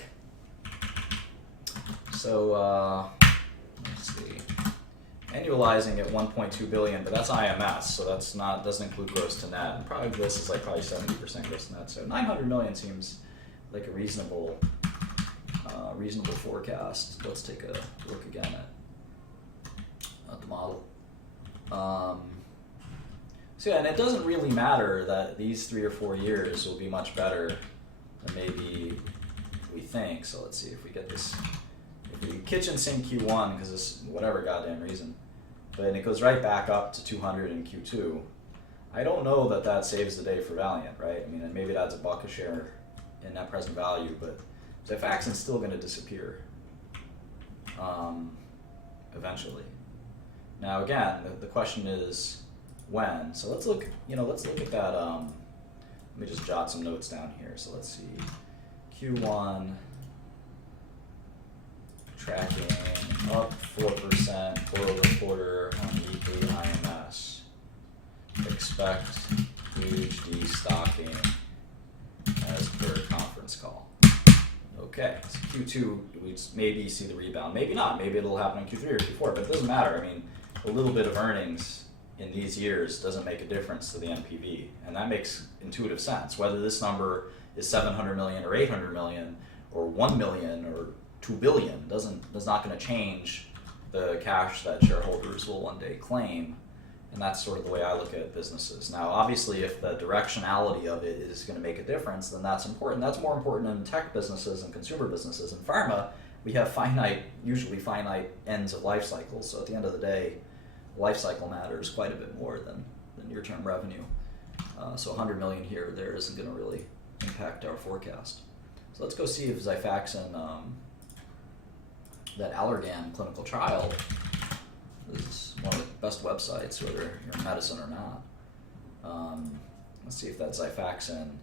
So let's see, annualizing at 1.2 billion, but that's IMS, so doesn't include gross to net. And probably this is like probably 70% gross to net. So 900 million seems like a reasonable forecast. Let's take a look again at the model. So yeah, and it doesn't really matter that these 3 or 4 years will be much better than maybe we think. So let's see if we get this. If we kitchen sink Q1 because this whatever goddamn reason, but it goes right back up to 200 in Q2. I don't know that saves the day for Valeant, right? I mean, and maybe that's $1 a share in net present value, but Xifaxan's still going to disappear eventually. Now again, the question is when. So let's look at that. Let me just jot some notes down here. So let's see, Q1 tracking up 4% quarter-over-quarter on weekly IMS. Expect huge destocking as per conference call. Okay, so Q2 we maybe see the rebound, maybe not. Maybe it'll happen in Q3 or Q4, but it doesn't matter. I mean, a little bit of earnings in these years doesn't make a difference to the NPV, and that makes intuitive sense. Whether this number is 700 million or 800 million or 1 million or 2 billion is not going to change the cash that shareholders will one day claim, and that's sort of the way I look at businesses. Now, obviously, if the directionality of it is going to make a difference, then that's important. That's more important in tech businesses and consumer businesses. In pharma, we have usually finite ends of life cycles. So at the end of the day, life cycle matters quite a bit more than near-term revenue. So 100 million here or there isn't going to really impact our forecast. So let's go see if Xifaxan, that Allergan clinical trial, is one of the best websites, whether you're in medicine or not. Let's see if that Xifaxan,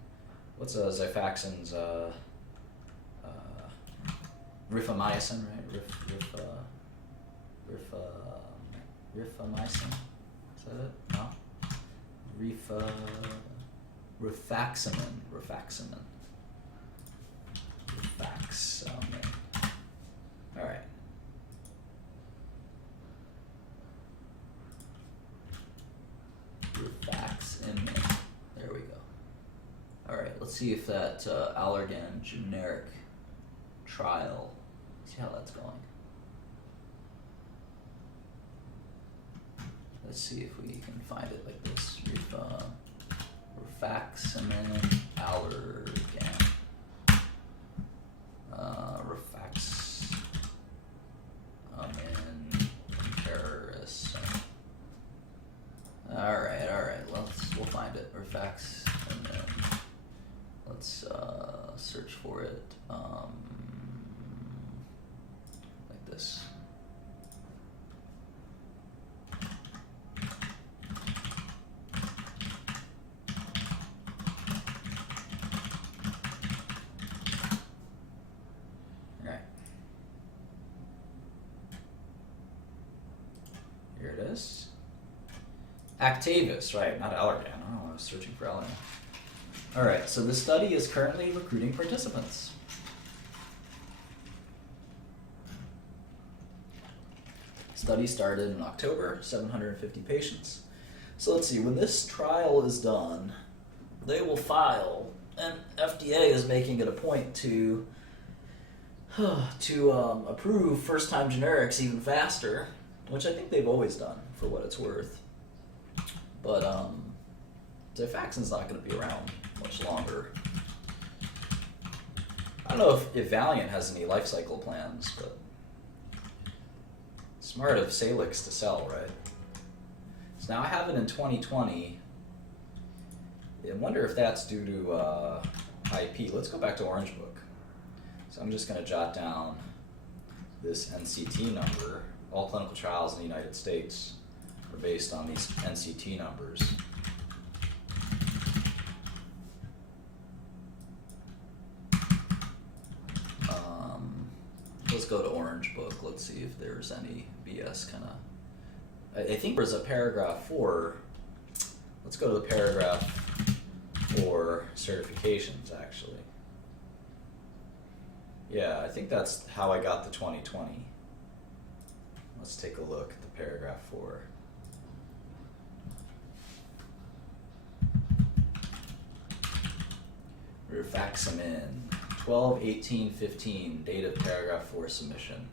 what's Xifaxan's rifamycin, right? Rifamycin, is that it? No? Rifaximin. All right. Rifaximin. There we go. All right. Let's see if that Allergan generic trial. See how that's going. Let's see if we can find it like this. rifaximin allergan. Rifaximin comparison. All right. We'll find it. Rifaximin. Let's search for it. Like this. Here it is. Actavis, right, not Allergan. Oh, I was searching for Allergan. All right, so this study is currently recruiting participants. Study started in October, 750 patients. So let's see, when this trial is done, they will file, and FDA is making it a point to approve first-time generics even faster, which I think they've always done, for what it's worth. But Xifaxan's not going to be around much longer. I don't know if Valeant has any life cycle plans, but smart of Salix to sell, right? So now I have it in 2020. I wonder if that's due to IP. Let's go back to Orange Book. So I'm just going to jot down this NCT number. All clinical trials in the United States are based on these NCT numbers. Let's go to Orange Book. Let's see if there's any BS kind of. I think there's a paragraph 4. Let's go to the paragraph 4 certifications, actually. Yeah, I think that's how I got the 2020. Let's take a look at the paragraph 4. Rifaximin, 12/18/15, date of paragraph 4 submission.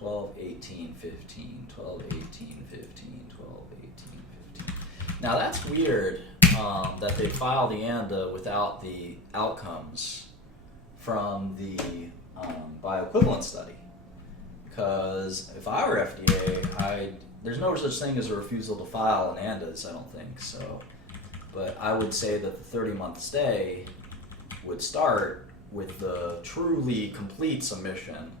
12/18/15, 12/18/15, 12/18/15. Now that's weird that they filed the ANDA without the outcomes from the bioequivalence study. Because if I were FDA, there's no such thing as a refusal to file an ANDAs, I don't think so. But I would say that the 30-month stay would start with the truly complete submission,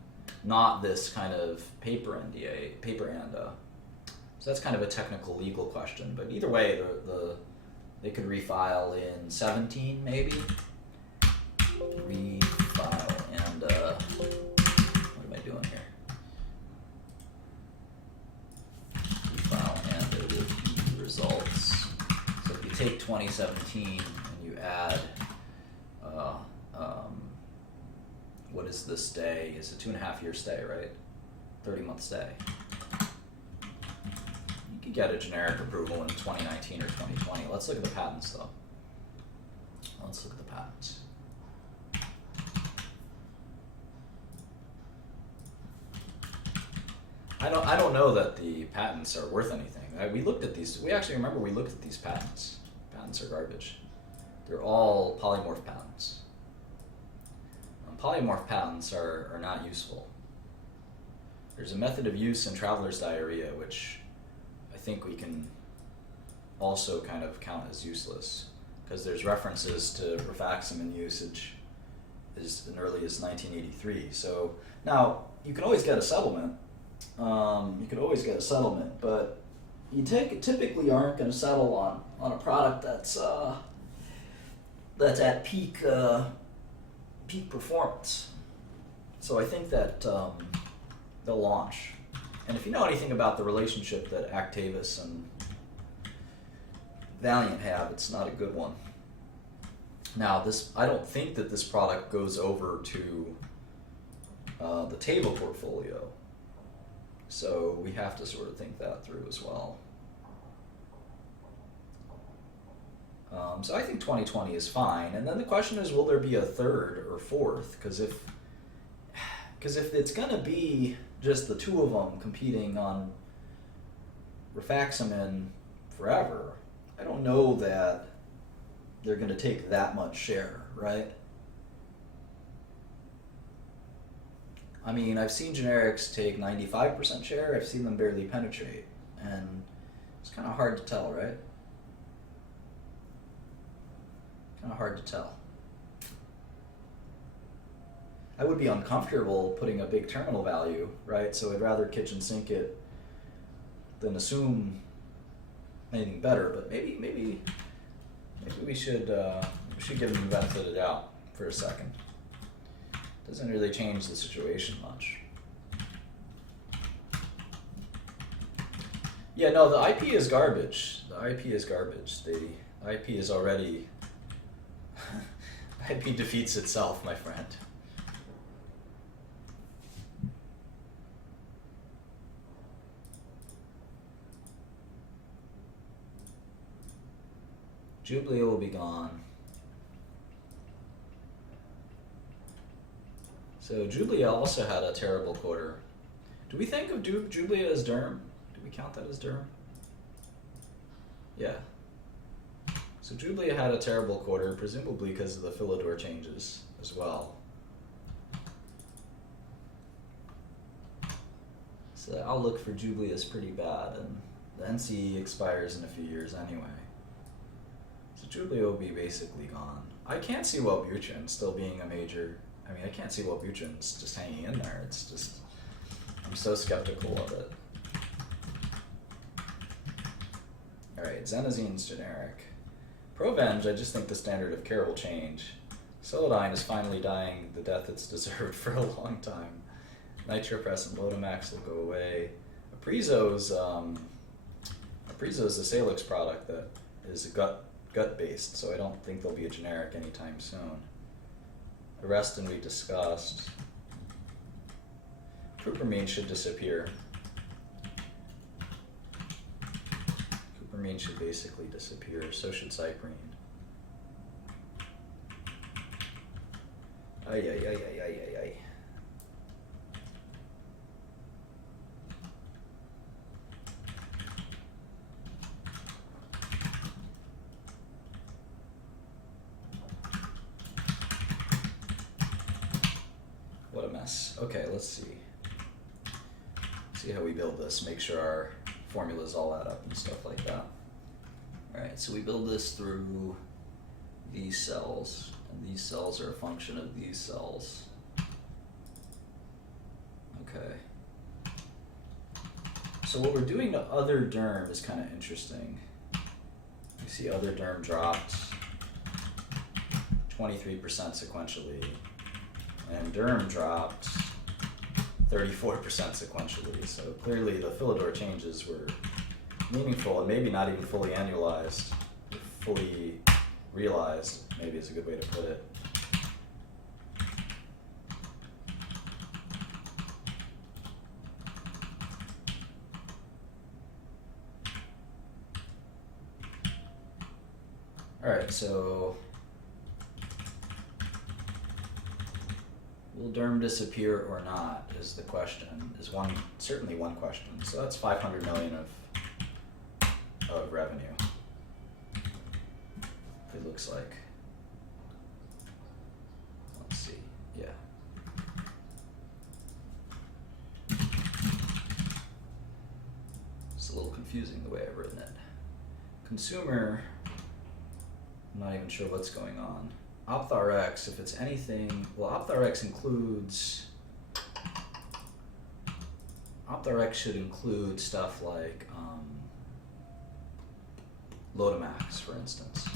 not this kind of paper ANDA. So that's kind of a technical legal question. But either way, they could refile in 17 maybe. Refile ANDA. What am I doing here? Refile ANDA with the results. So if you take 2017 and you add what is the stay? It's a 2.5-year stay, right? 30-month stay. You could get a generic approval in 2019 or 2020. Let's look at the patents, though. Let's look at the patents. I don't know that the patents are worth anything. We looked at these. We actually remember we looked at these patents. Patents are garbage. They're all polymorph patents. Polymorph patents are not useful. There's a method of use in traveler's diarrhea, which I think we can also kind of count as useless, because there's references to rifaximin usage as early as 1983. So now you can always get a settlement. But you typically aren't going to settle on a product that's at peak performance. So I think that they'll launch. And if you know anything about the relationship that Actavis and Valeant have, it's not a good one. Now, I don't think that this product goes over to the Teva portfolio. So we have to sort of think that through as well. So I think 2020 is fine. And then the question is, will there be a third or fourth? Because if it's going to be just the two of them competing on rifaximin forever, I don't know that they're going to take that much share, right? I mean, I've seen generics take 95% share, I've seen them barely penetrate, and it's kind of hard to tell, right? Kind of hard to tell. I would be uncomfortable putting a big terminal value, right? So I'd rather kitchen sink it than assume anything better, but maybe we should give them the benefit of the doubt for a second. Doesn't really change the situation much. Yeah, no, the IP is garbage. The IP is garbage. The IP is already IP defeats itself, my friend. Jubilee will be gone. So Jubilee also had a terrible quarter. Do we think of Jubilee as Derm? Do we count that as Derm? Yeah. So Jubilee had a terrible quarter, presumably because of the Philidor changes as well. So the outlook for Jubilee is pretty bad, and the NC expires in a few years anyway. So Jubilee will be basically gone. I can't see Wellbutrin still being a major. I mean, I can't see Wellbutrin's just hanging in there. It's just, I'm so skeptical of it. Alright, Xenozine's generic. Provenge, I just think the standard of care will change. Celodyne is finally dying the death it's deserved for a long time. Nitropress and Lotamax will go away. Aprizo's the Salix product that is gut-based, so I don't think there'll be a generic anytime soon. Arrestin we discussed. Cupramine should disappear. Cupramine should basically disappear, so should Cyprine. Ay, ay, ay, ay, ay, ay, ay. What a mess. Okay, let's see. See how we build this, make sure our formulas all add up and stuff like that. Alright, so we build this through these cells, and these cells are a function of these cells. Okay. So what we're doing to other derm is kind of interesting. You see other derm dropped 23% sequentially, and derm dropped 34% sequentially. So clearly the Philidor changes were meaningful and maybe not even fully annualized, fully realized, maybe is a good way to put it. Alright, so will derm disappear or not is the question, certainly one question. So that's 500 million of revenue, it looks like. Let's see, yeah. It's a little confusing the way I've written it. Consumer, I'm not even sure what's going on. OptRx, if it's anything, well, OptRx should include stuff like Lotamax, for instance.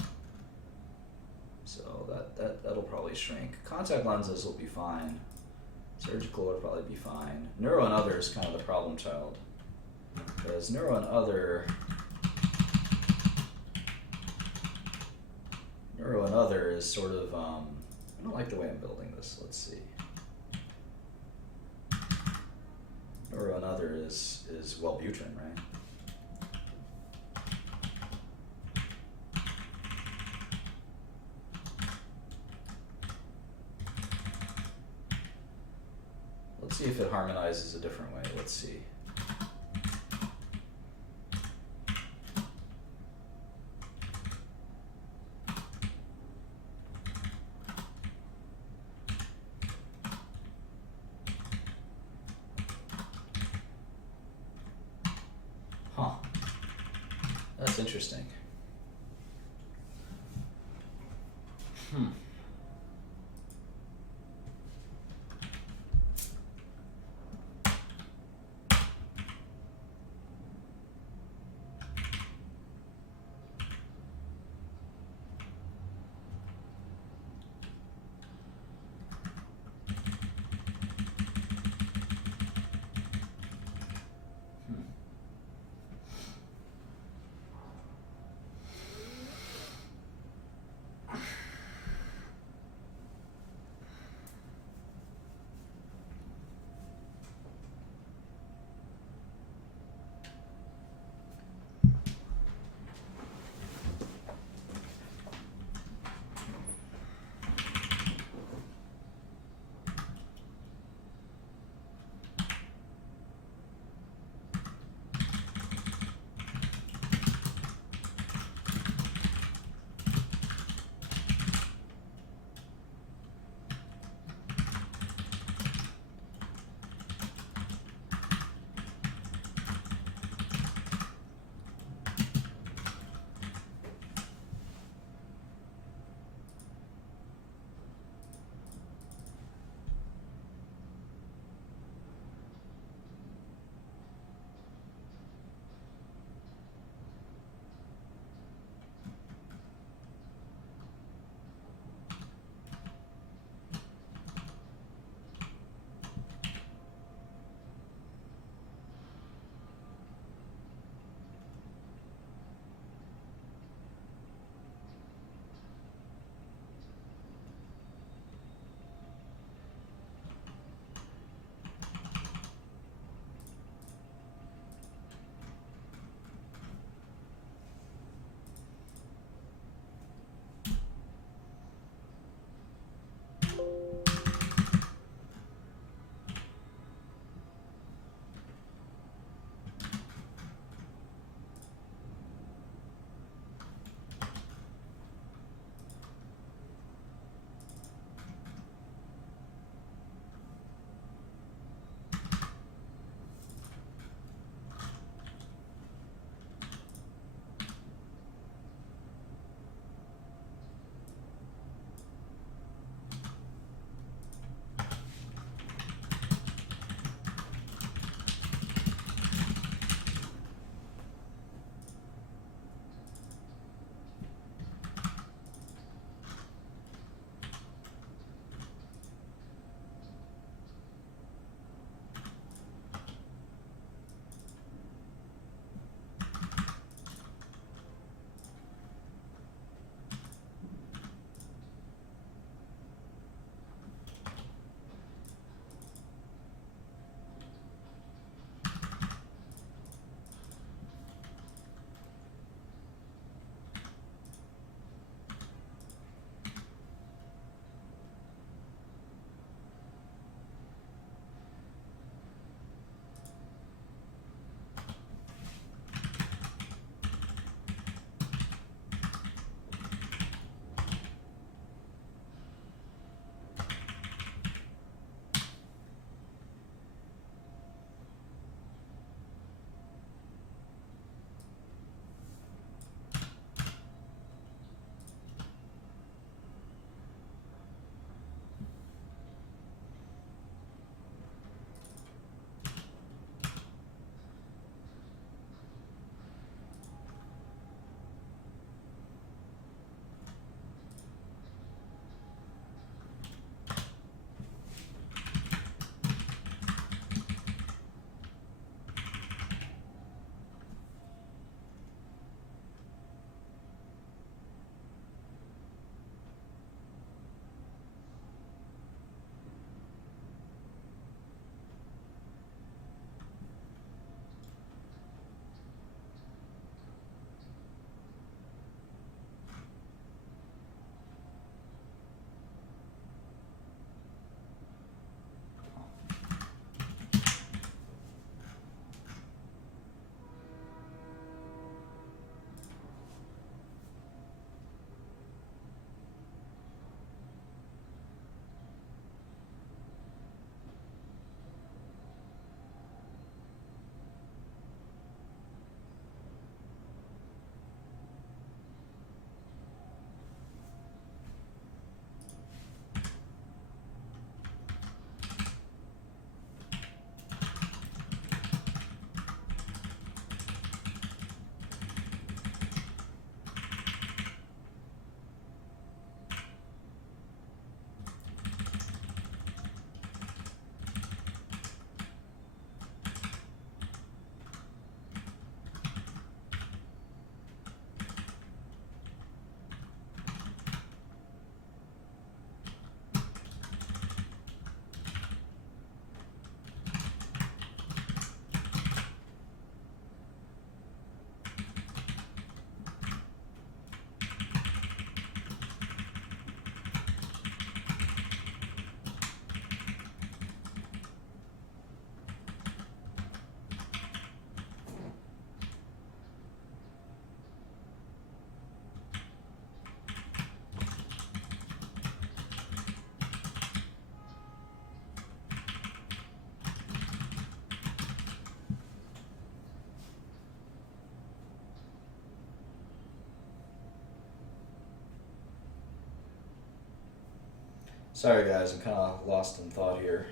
So that'll probably shrink. Contact lenses will be fine. Surgical will probably be fine. Neuro and other is kind of the problem child, because neuro and other is sort of, I don't like the way I'm building this. Let's see. Neuro and other is Wellbutrin, right? Let's see if it harmonizes a different way. Let's see. That's interesting. Hmm. Sorry guys, I'm kind of lost in thought here.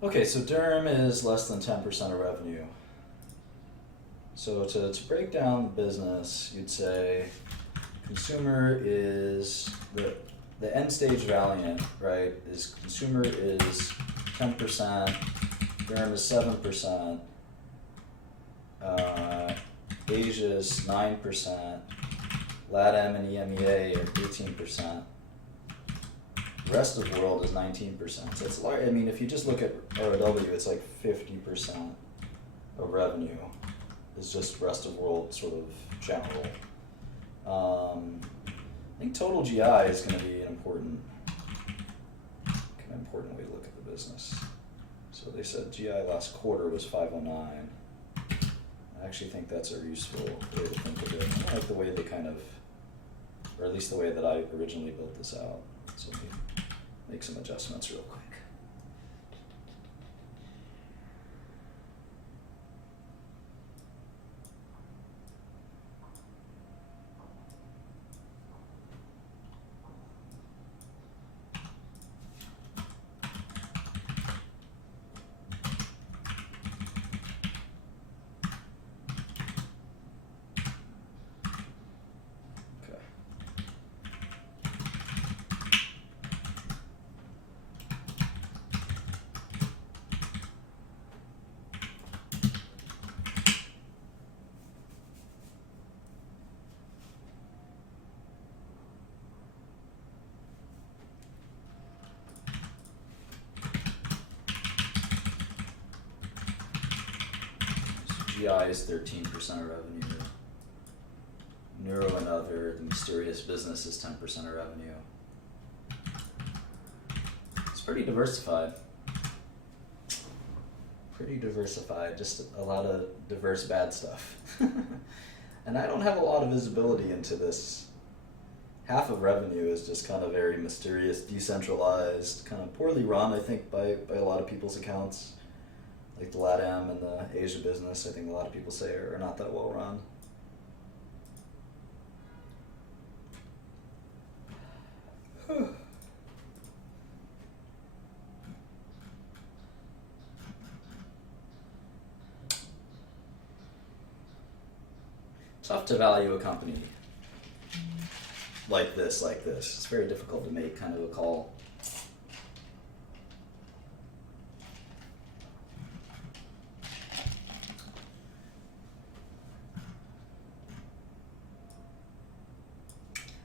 Okay, so Derm is less than 10% of revenue. So to break down the business, you'd say consumer is the end stage Valeant, right? Is consumer is 10%, Derm is 7%, Asia is 9%, LATAM and EMEA are 18%. The rest of the world is 19%. So it's large. I mean, if you just look at ROW, it's like 50% of revenue is just rest of world sort of general. I think total GI is going to be an important way to look at the business. So they said GI last quarter was 509. I actually think that's a useful way to think of it. I like the way they kind of, or at least the way that I originally built this out. So let me make some adjustments real quick. GI is 13% of revenue. Neuro and other, the mysterious business is 10% of revenue. It's pretty diversified. Just a lot of diverse bad stuff. And I don't have a lot of visibility into this. Half of revenue is just kind of very mysterious, decentralized, kind of poorly run, I think, by a lot of people's accounts. Like the LATAM and the Asia business, I think a lot of people say are not that well run. Tough to value a company like this. It's very difficult to make kind of a call.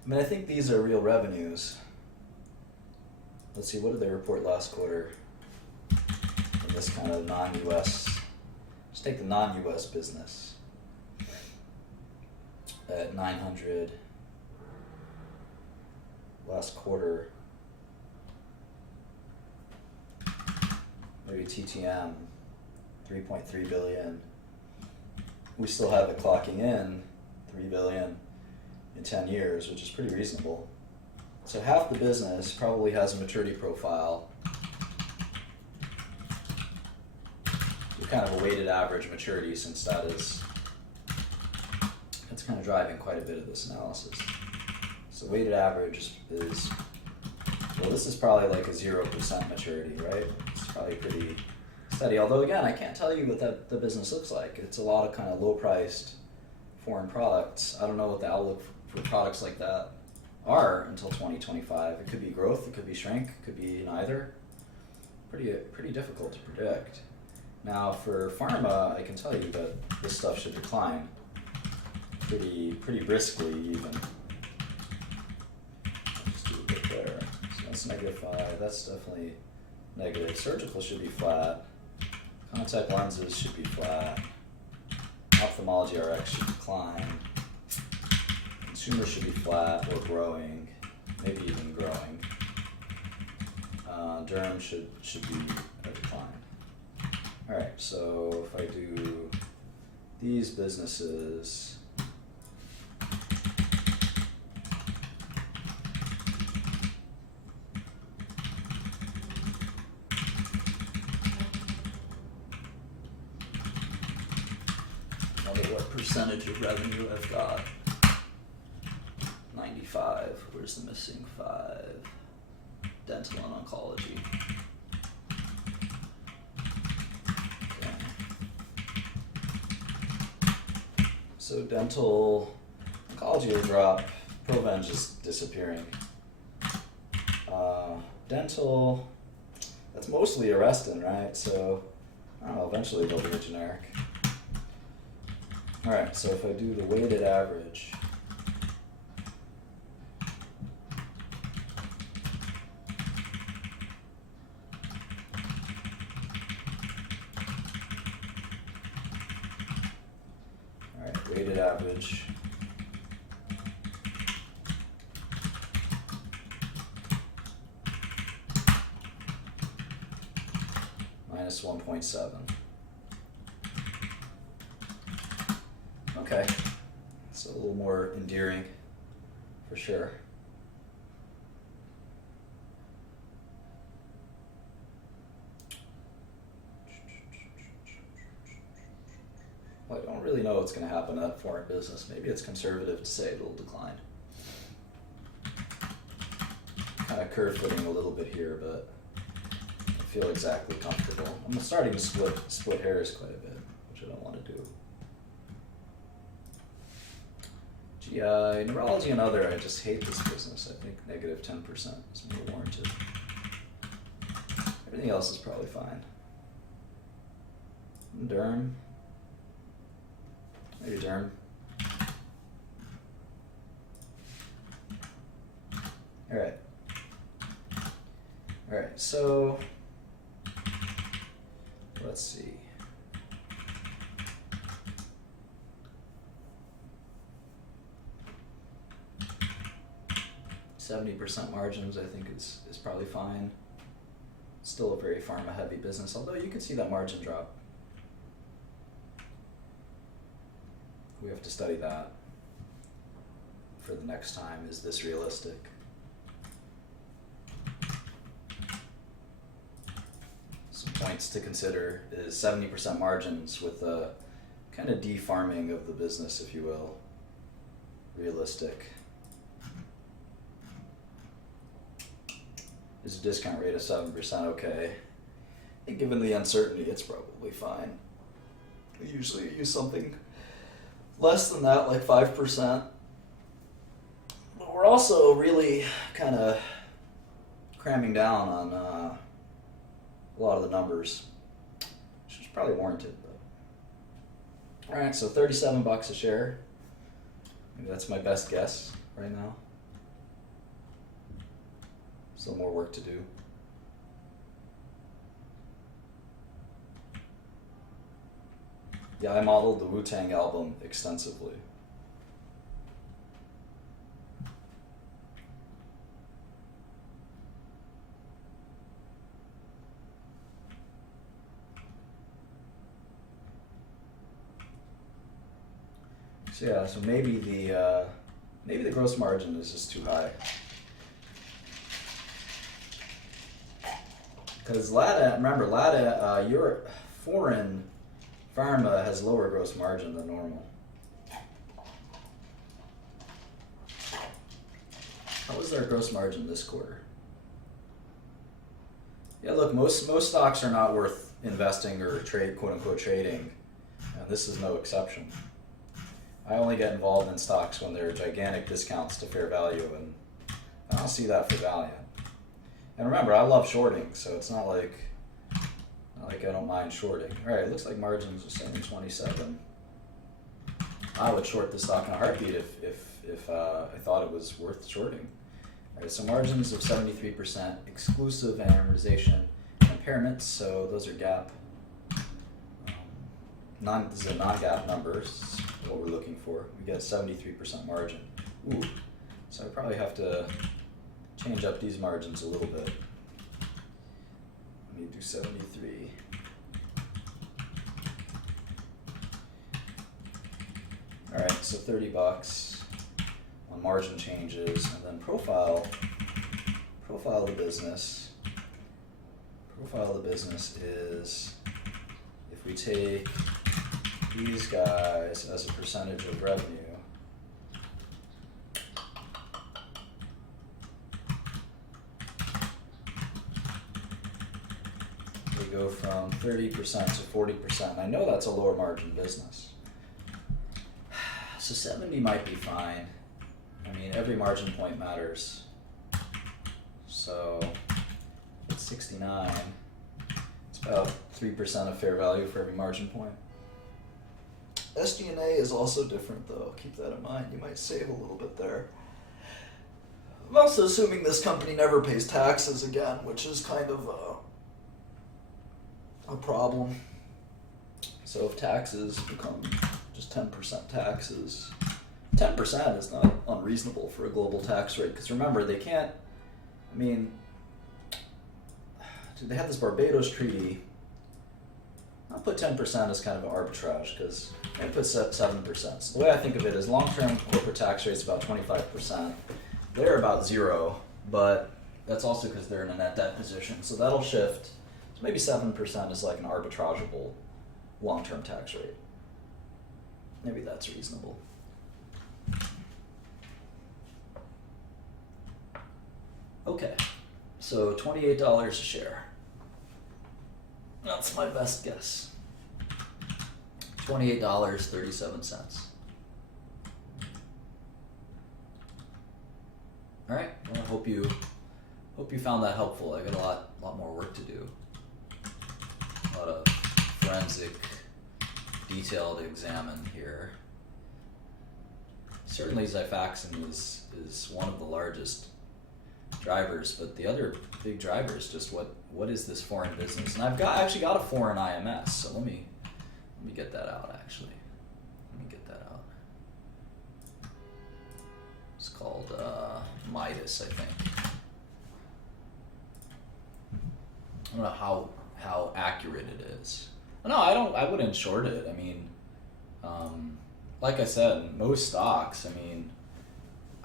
I mean, I think these are real revenues. Let's see, what did they report last quarter? In this kind of non-US, let's take the non-US business at 900 last quarter. Maybe TTM, 3.3 billion. We still have it clocking in 3 billion in 10 years, which is pretty reasonable. So half the business probably has a maturity profile. Kind of a weighted average maturity, since that is That's kind of driving quite a bit of this analysis. So weighted average is, well, this is probably like a 0% maturity, right? It's probably pretty steady. Although again, I can't tell you what the business looks like. It's a lot of kind of low-priced foreign products. I don't know what the outlook for products like that are until 2025. It could be growth, it could be shrink, it could be neither. Pretty difficult to predict. Now for pharma, I can tell you that this stuff should decline pretty briskly even. I'll just do a bit there. So that's -5. That's definitely negative. Surgical should be flat. Contact lenses should be flat. Ophthalmology RX should decline. Consumer should be flat or growing, maybe even growing. Derm should be a decline. All right, so if I do these businesses, what percentage of revenue I've got. 95. Where's the missing 5? Dental and oncology. Okay. So dental, oncology will drop. Proven's just disappearing. Dental, that's mostly Arrestin, right? So I don't know. Eventually they'll be a generic. All right. So if I do the weighted average. Weighted average. -1.7. Okay, so a little more endearing for sure. Well, I don't really know what's going to happen to that foreign business. Maybe it's conservative to say it'll decline. Kind of curve fitting a little bit here, but I feel exactly comfortable. I'm starting to split hairs quite a bit, which I don't want to do. GI, neurology and other, I just hate this business. I think -10% is more warranted. Everything else is probably fine. Derm. Maybe derm. Alright. Alright, so let's see. %70 margins I think is probably fine. Still a very pharma heavy business, although you could see that margin drop. We have to study that for the next time. Is this realistic? Some points to consider is 70% margins with a kind of de-farming of the business, if you will. Realistic. Is a discount rate of 7% okay? And given the uncertainty, it's probably fine. We usually use something less than that, like 5%. But we're also really kind of cramming down on a lot of the numbers, which is probably warranted. But. All right, so $37 a share. Maybe that's my best guess right now. Still more work to do. Yeah, I modeled the Wu-Tang album extensively. So yeah, so maybe the gross margin is just too high. Because Valeant, your foreign pharma has lower gross margin than normal. was our gross margin this quarter? Yeah, look, most stocks are not worth investing or quote unquote trading, and this is no exception. I only get involved in stocks when there are gigantic discounts to fair value, and I don't see that for Valeant. And remember, I love shorting, so it's not like I don't mind shorting. All right, it looks like margins are saying 27. I would short this stock in a heartbeat if I thought it was worth shorting. All right, so margins of 73%, exclusive amortization and impairments. So those are GAAP. This is a non-GAAP number. This is what we're looking for. We get 73% margin. Ooh, so I probably have to change up these margins a little bit. Let me do 73. All right, so $30 on margin changes, and then profile of the business. Profile of the business is if we take these guys as a percentage of revenue. They go from 30% to 40%. And I know that's a lower margin business. So 70 might be fine. I mean, every margin point matters. So it's 69. It's about 3% of fair value for every margin point. SG&A is also different though. Keep that in mind. You might save a little bit there. I'm also assuming this company never pays taxes again, which is kind of a problem. So if taxes become just 10% taxes, 10% is not unreasonable for a global tax rate, because remember, they can't, I mean, they have this Barbados treaty. I'll put 10% as kind of an arbitrage, because they put 7%. So the way I think of it is long-term corporate tax rate's about 25%. They're about 0, but that's also because they're in a net debt position. So that'll shift. So maybe 7% is like an arbitrageable long-term tax rate. Maybe that's reasonable. Okay, so $28 a share. That's my best guess. $28.37. All right. Well, I hope you found that helpful. I got a lot more work to do. A lot of forensic detail to examine here. Certainly, Xifaxan is one of the largest drivers, but the other big driver is just what is this foreign business? And I've actually got a foreign IMS, so let me get that out. Actually, let me get that out. It's called Midas, I think. I don't know how accurate it is. No, I wouldn't short it. I mean, like I said, most stocks, I mean,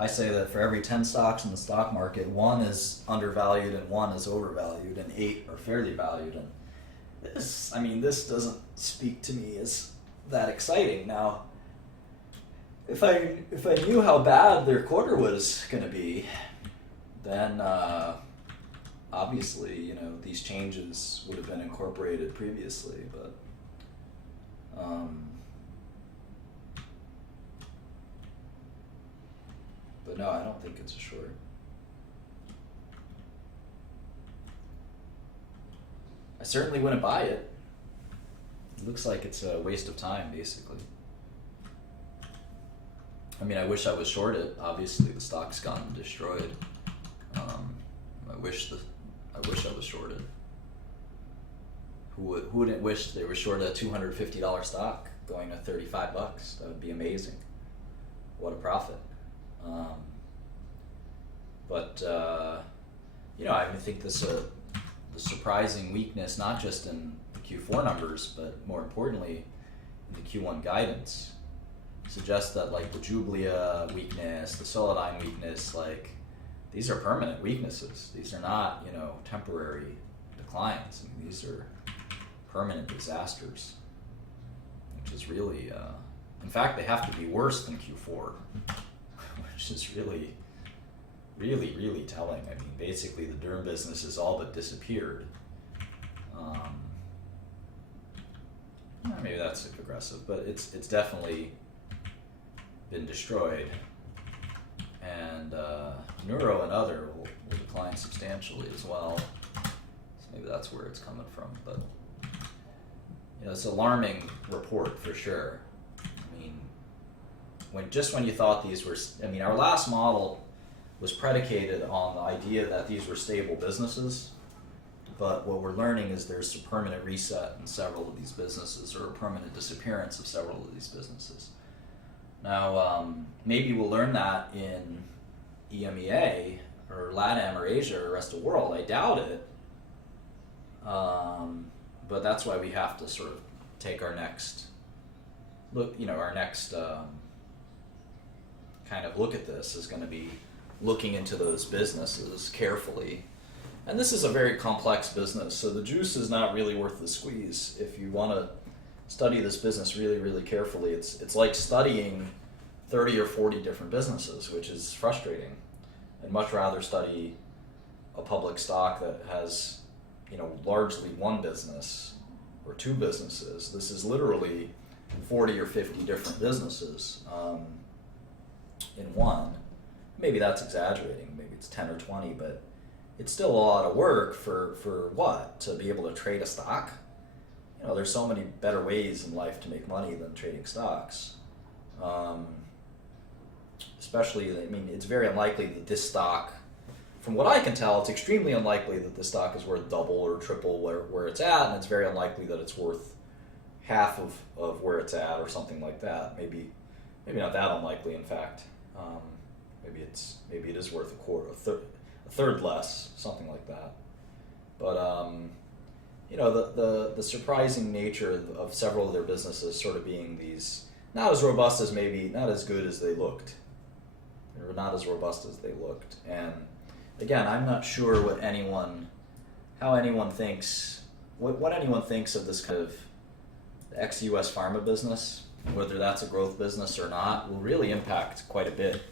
I say that for every 10 stocks in the stock market, 1 is undervalued and 1 is overvalued and 8 are fairly valued. And this doesn't speak to me as that exciting. Now, if I knew how bad their quarter was going to be, then obviously, these changes would have been incorporated previously, but no, I don't think it's a short. I certainly wouldn't buy it. It looks like it's a waste of time, basically. I mean, I wish I was short it. Obviously, the stock's gotten destroyed. I wish I was shorted. Who wouldn't wish they were short a $250 stock going to $35? That would be amazing. What a profit. I think the surprising weakness, not just in the Q4 numbers, but more importantly, in the Q1 guidance, suggests that like the Jublia weakness, the Solidigm weakness, like these are permanent weaknesses. These are not, temporary declines. I mean, these are permanent disasters, which is really, in fact, they have to be worse than Q4, which is really really, really telling. I mean, basically the derm business has all but disappeared. Maybe that's aggressive, but it's definitely been destroyed. And neuro and other will decline substantially as well. So maybe that's where it's coming from. But it's an alarming report for sure. I mean, when you thought these were, our last model was predicated on the idea that these were stable businesses. But what we're learning is there's a permanent reset in several of these businesses, or a permanent disappearance of several of these businesses. Now, maybe we'll learn that in EMEA or LATAM or Asia or rest of the world. I doubt it. But that's why we have to sort of take our next look, our next kind of look at this is going to be looking into those businesses carefully. And this is a very complex business, so the juice is not really worth the squeeze. If you want to study this business really, really carefully, it's like studying 30 or 40 different businesses, which is frustrating. I'd much rather study a public stock that has, largely one business or two businesses. This is literally 40 or 50 different businesses in one. Maybe that's exaggerating, maybe it's 10 or 20, but it's still a lot of work for what? To be able to trade a stock? There's so many better ways in life to make money than trading stocks. Especially, it's very unlikely that this stock, from what I can tell, it's extremely unlikely that this stock is worth double or triple where it's at, and it's very unlikely that it's worth half of where it's at or something like that. Maybe not that unlikely, in fact. Maybe it is worth a third less, something like that. But the surprising nature of several of their businesses sort of being these not as robust as maybe not as good as they looked, or not as robust as they looked. And again, I'm not sure how anyone thinks of this kind of ex-US pharma business, whether that's a growth business or not, will really impact quite a bit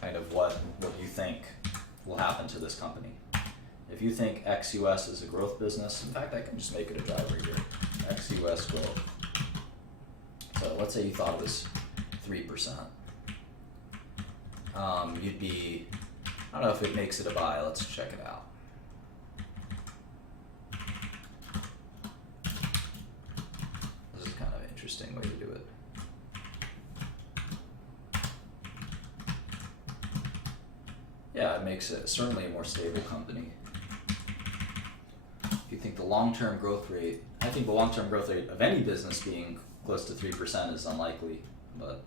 kind of what you think will happen to this company. If you think ex-US is a growth business, in fact, I can just make it a driver here. Ex-US growth. So let's say you thought it was 3%. You'd be, I don't know if it makes it a buy. Let's check it out. This is kind of an interesting way to do it. Yeah, it makes it certainly a more stable company. If you think the long-term growth rate, I think the long-term growth rate of any business being close to 3% is unlikely, but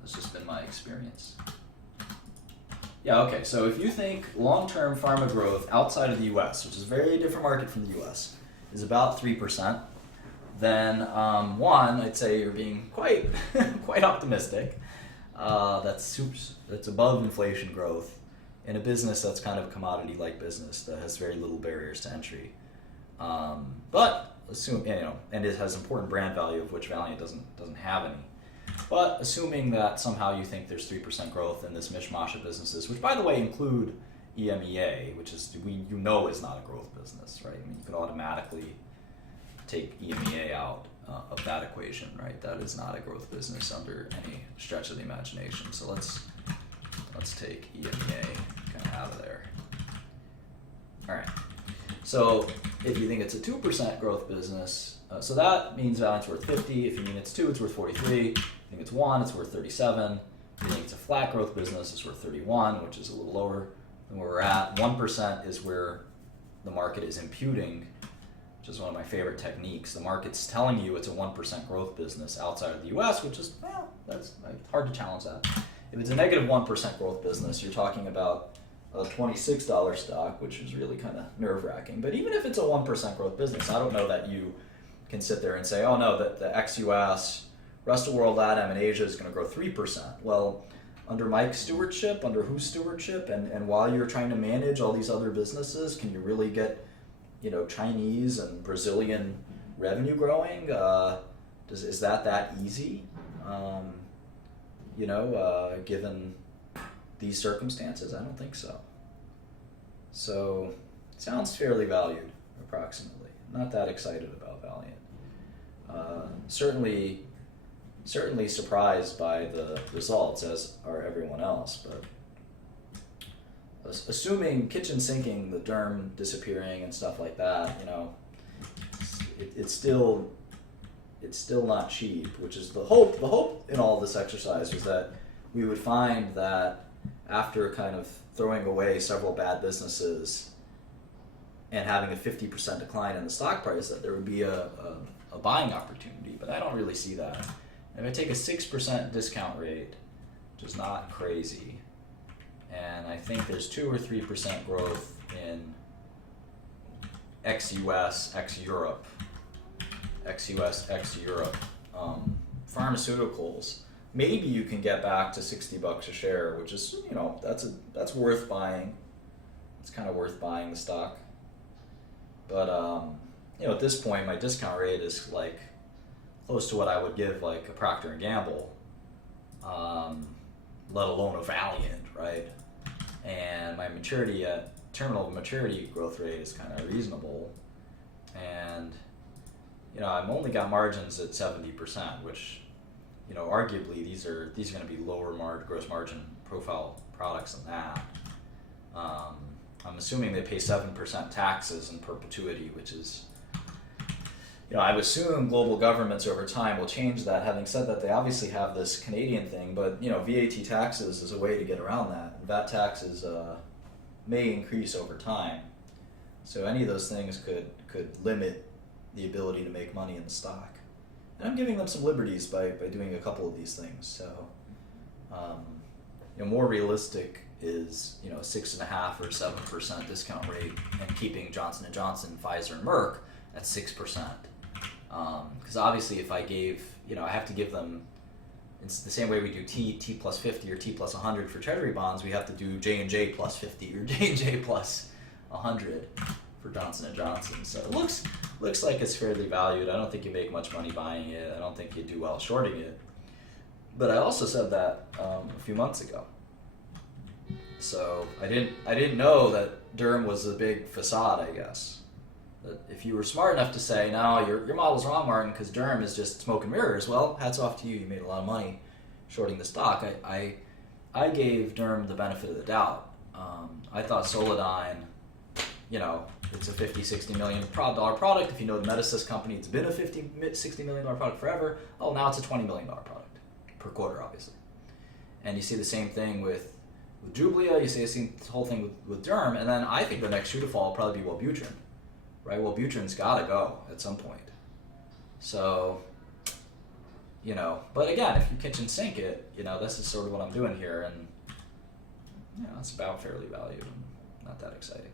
that's just been my experience. Yeah, okay, so if you think long-term pharma growth outside of the US, which is a very different market from the US, is about 3%, then one, I'd say you're being quite optimistic. That's above inflation growth in a business that's kind of a commodity-like business that has very little barriers to entry. But assume, and it has important brand value, of which Valeant doesn't have any. But assuming that somehow you think there's 3% growth in this mishmash of businesses, which by the way include EMEA, which is is not a growth business, right? You could automatically take EMEA out of that equation, right? That is not a growth business under any stretch of the imagination. So let's take EMEA kind of out of there. All right. So if you think it's a 2% growth business, so that means Valeant's worth 50. If you mean it's 2, it's worth 43. If you think it's 1, it's worth 37. If you think it's a flat growth business, it's worth 31, which is a little lower than where we're at. 1% is where the market is imputing, which is one of my favorite techniques. The market's telling you it's a 1% growth business outside of the US, which is, that's hard to challenge that. If it's a negative 1% growth business, you're talking about a $26 stock, which is really kind of nerve-wracking. But even if it's a 1% growth business, I don't know that you can sit there and say, oh no, that the ex-US, rest of the world, LATAM, and Asia is going to grow 3%. Well, under Mike's stewardship, under whose stewardship, and while you're trying to manage all these other businesses, can you really get, Chinese and Brazilian revenue growing? Is that easy? Given these circumstances, I don't think so. So it sounds fairly valued, approximately. Not that excited about Valeant. Certainly surprised by the results, as are everyone else, but assuming kitchen sinking, the derm disappearing and stuff like that, it's still not cheap, which is the hope. The hope in all this exercise was that we would find that after kind of throwing away several bad businesses and having a 50% decline in the stock price, that there would be a buying opportunity, but I don't really see that. If I take a 6% discount rate, which is not crazy, and I think there's 2 or 3% growth in ex-US, ex-Europe, pharmaceuticals, maybe you can get back to $60 a share, which is, that's worth buying. It's kind of worth buying the stock. But, at this point, my discount rate is like close to what I would give like a Procter & Gamble, let alone a Valeant, right? And my terminal maturity growth rate is kind of reasonable. And, I've only got margins at 70%, which, arguably these are going to be lower gross margin profile products than that. I'm assuming they pay 7% taxes in perpetuity, which is, I would assume global governments over time will change that. Having said that, they obviously have this Canadian thing, but VAT taxes is a way to get around that. VAT taxes may increase over time, so any of those things could limit the ability to make money in the stock. And I'm giving them some liberties by doing a couple of these things. So, more realistic is a 6.5% or 7% discount rate, and keeping Johnson & Johnson, Pfizer, and Merck at 6%. Because obviously, if I gave, I have to give them. It's the same way we do T plus 50 or T plus 100 for Treasury bonds. We have to do J&J plus 50 or J&J plus 100 for Johnson & Johnson. So it looks like it's fairly valued. I don't think you make much money buying it. I don't think you do well shorting it. But I also said that a few months ago. So I didn't know that derm was a big facade, I guess. That if you were smart enough to say, no, your model's wrong, Martin, because derm is just smoke and mirrors, well, hats off to you. You made a lot of money shorting the stock. I gave derm the benefit of the doubt. I thought Solidyne, it's a $50-60 million product. If you know the Metasys company, it's been a $50-60 million product forever. Oh, now it's a $20 million product per quarter, obviously. And you see the same thing with Jublia. You see the same whole thing with derm. And then I think the next shoe to fall will probably be Wellbutrin. Right? Wellbutrin's got to go at some point. So, but again, if you kitchen sink it, this is sort of what I'm doing here, and it's about fairly valued and not that exciting.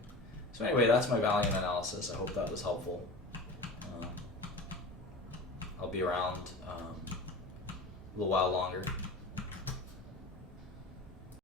So anyway, that's my Valeant analysis. I hope that was helpful. I'll be around a little while longer.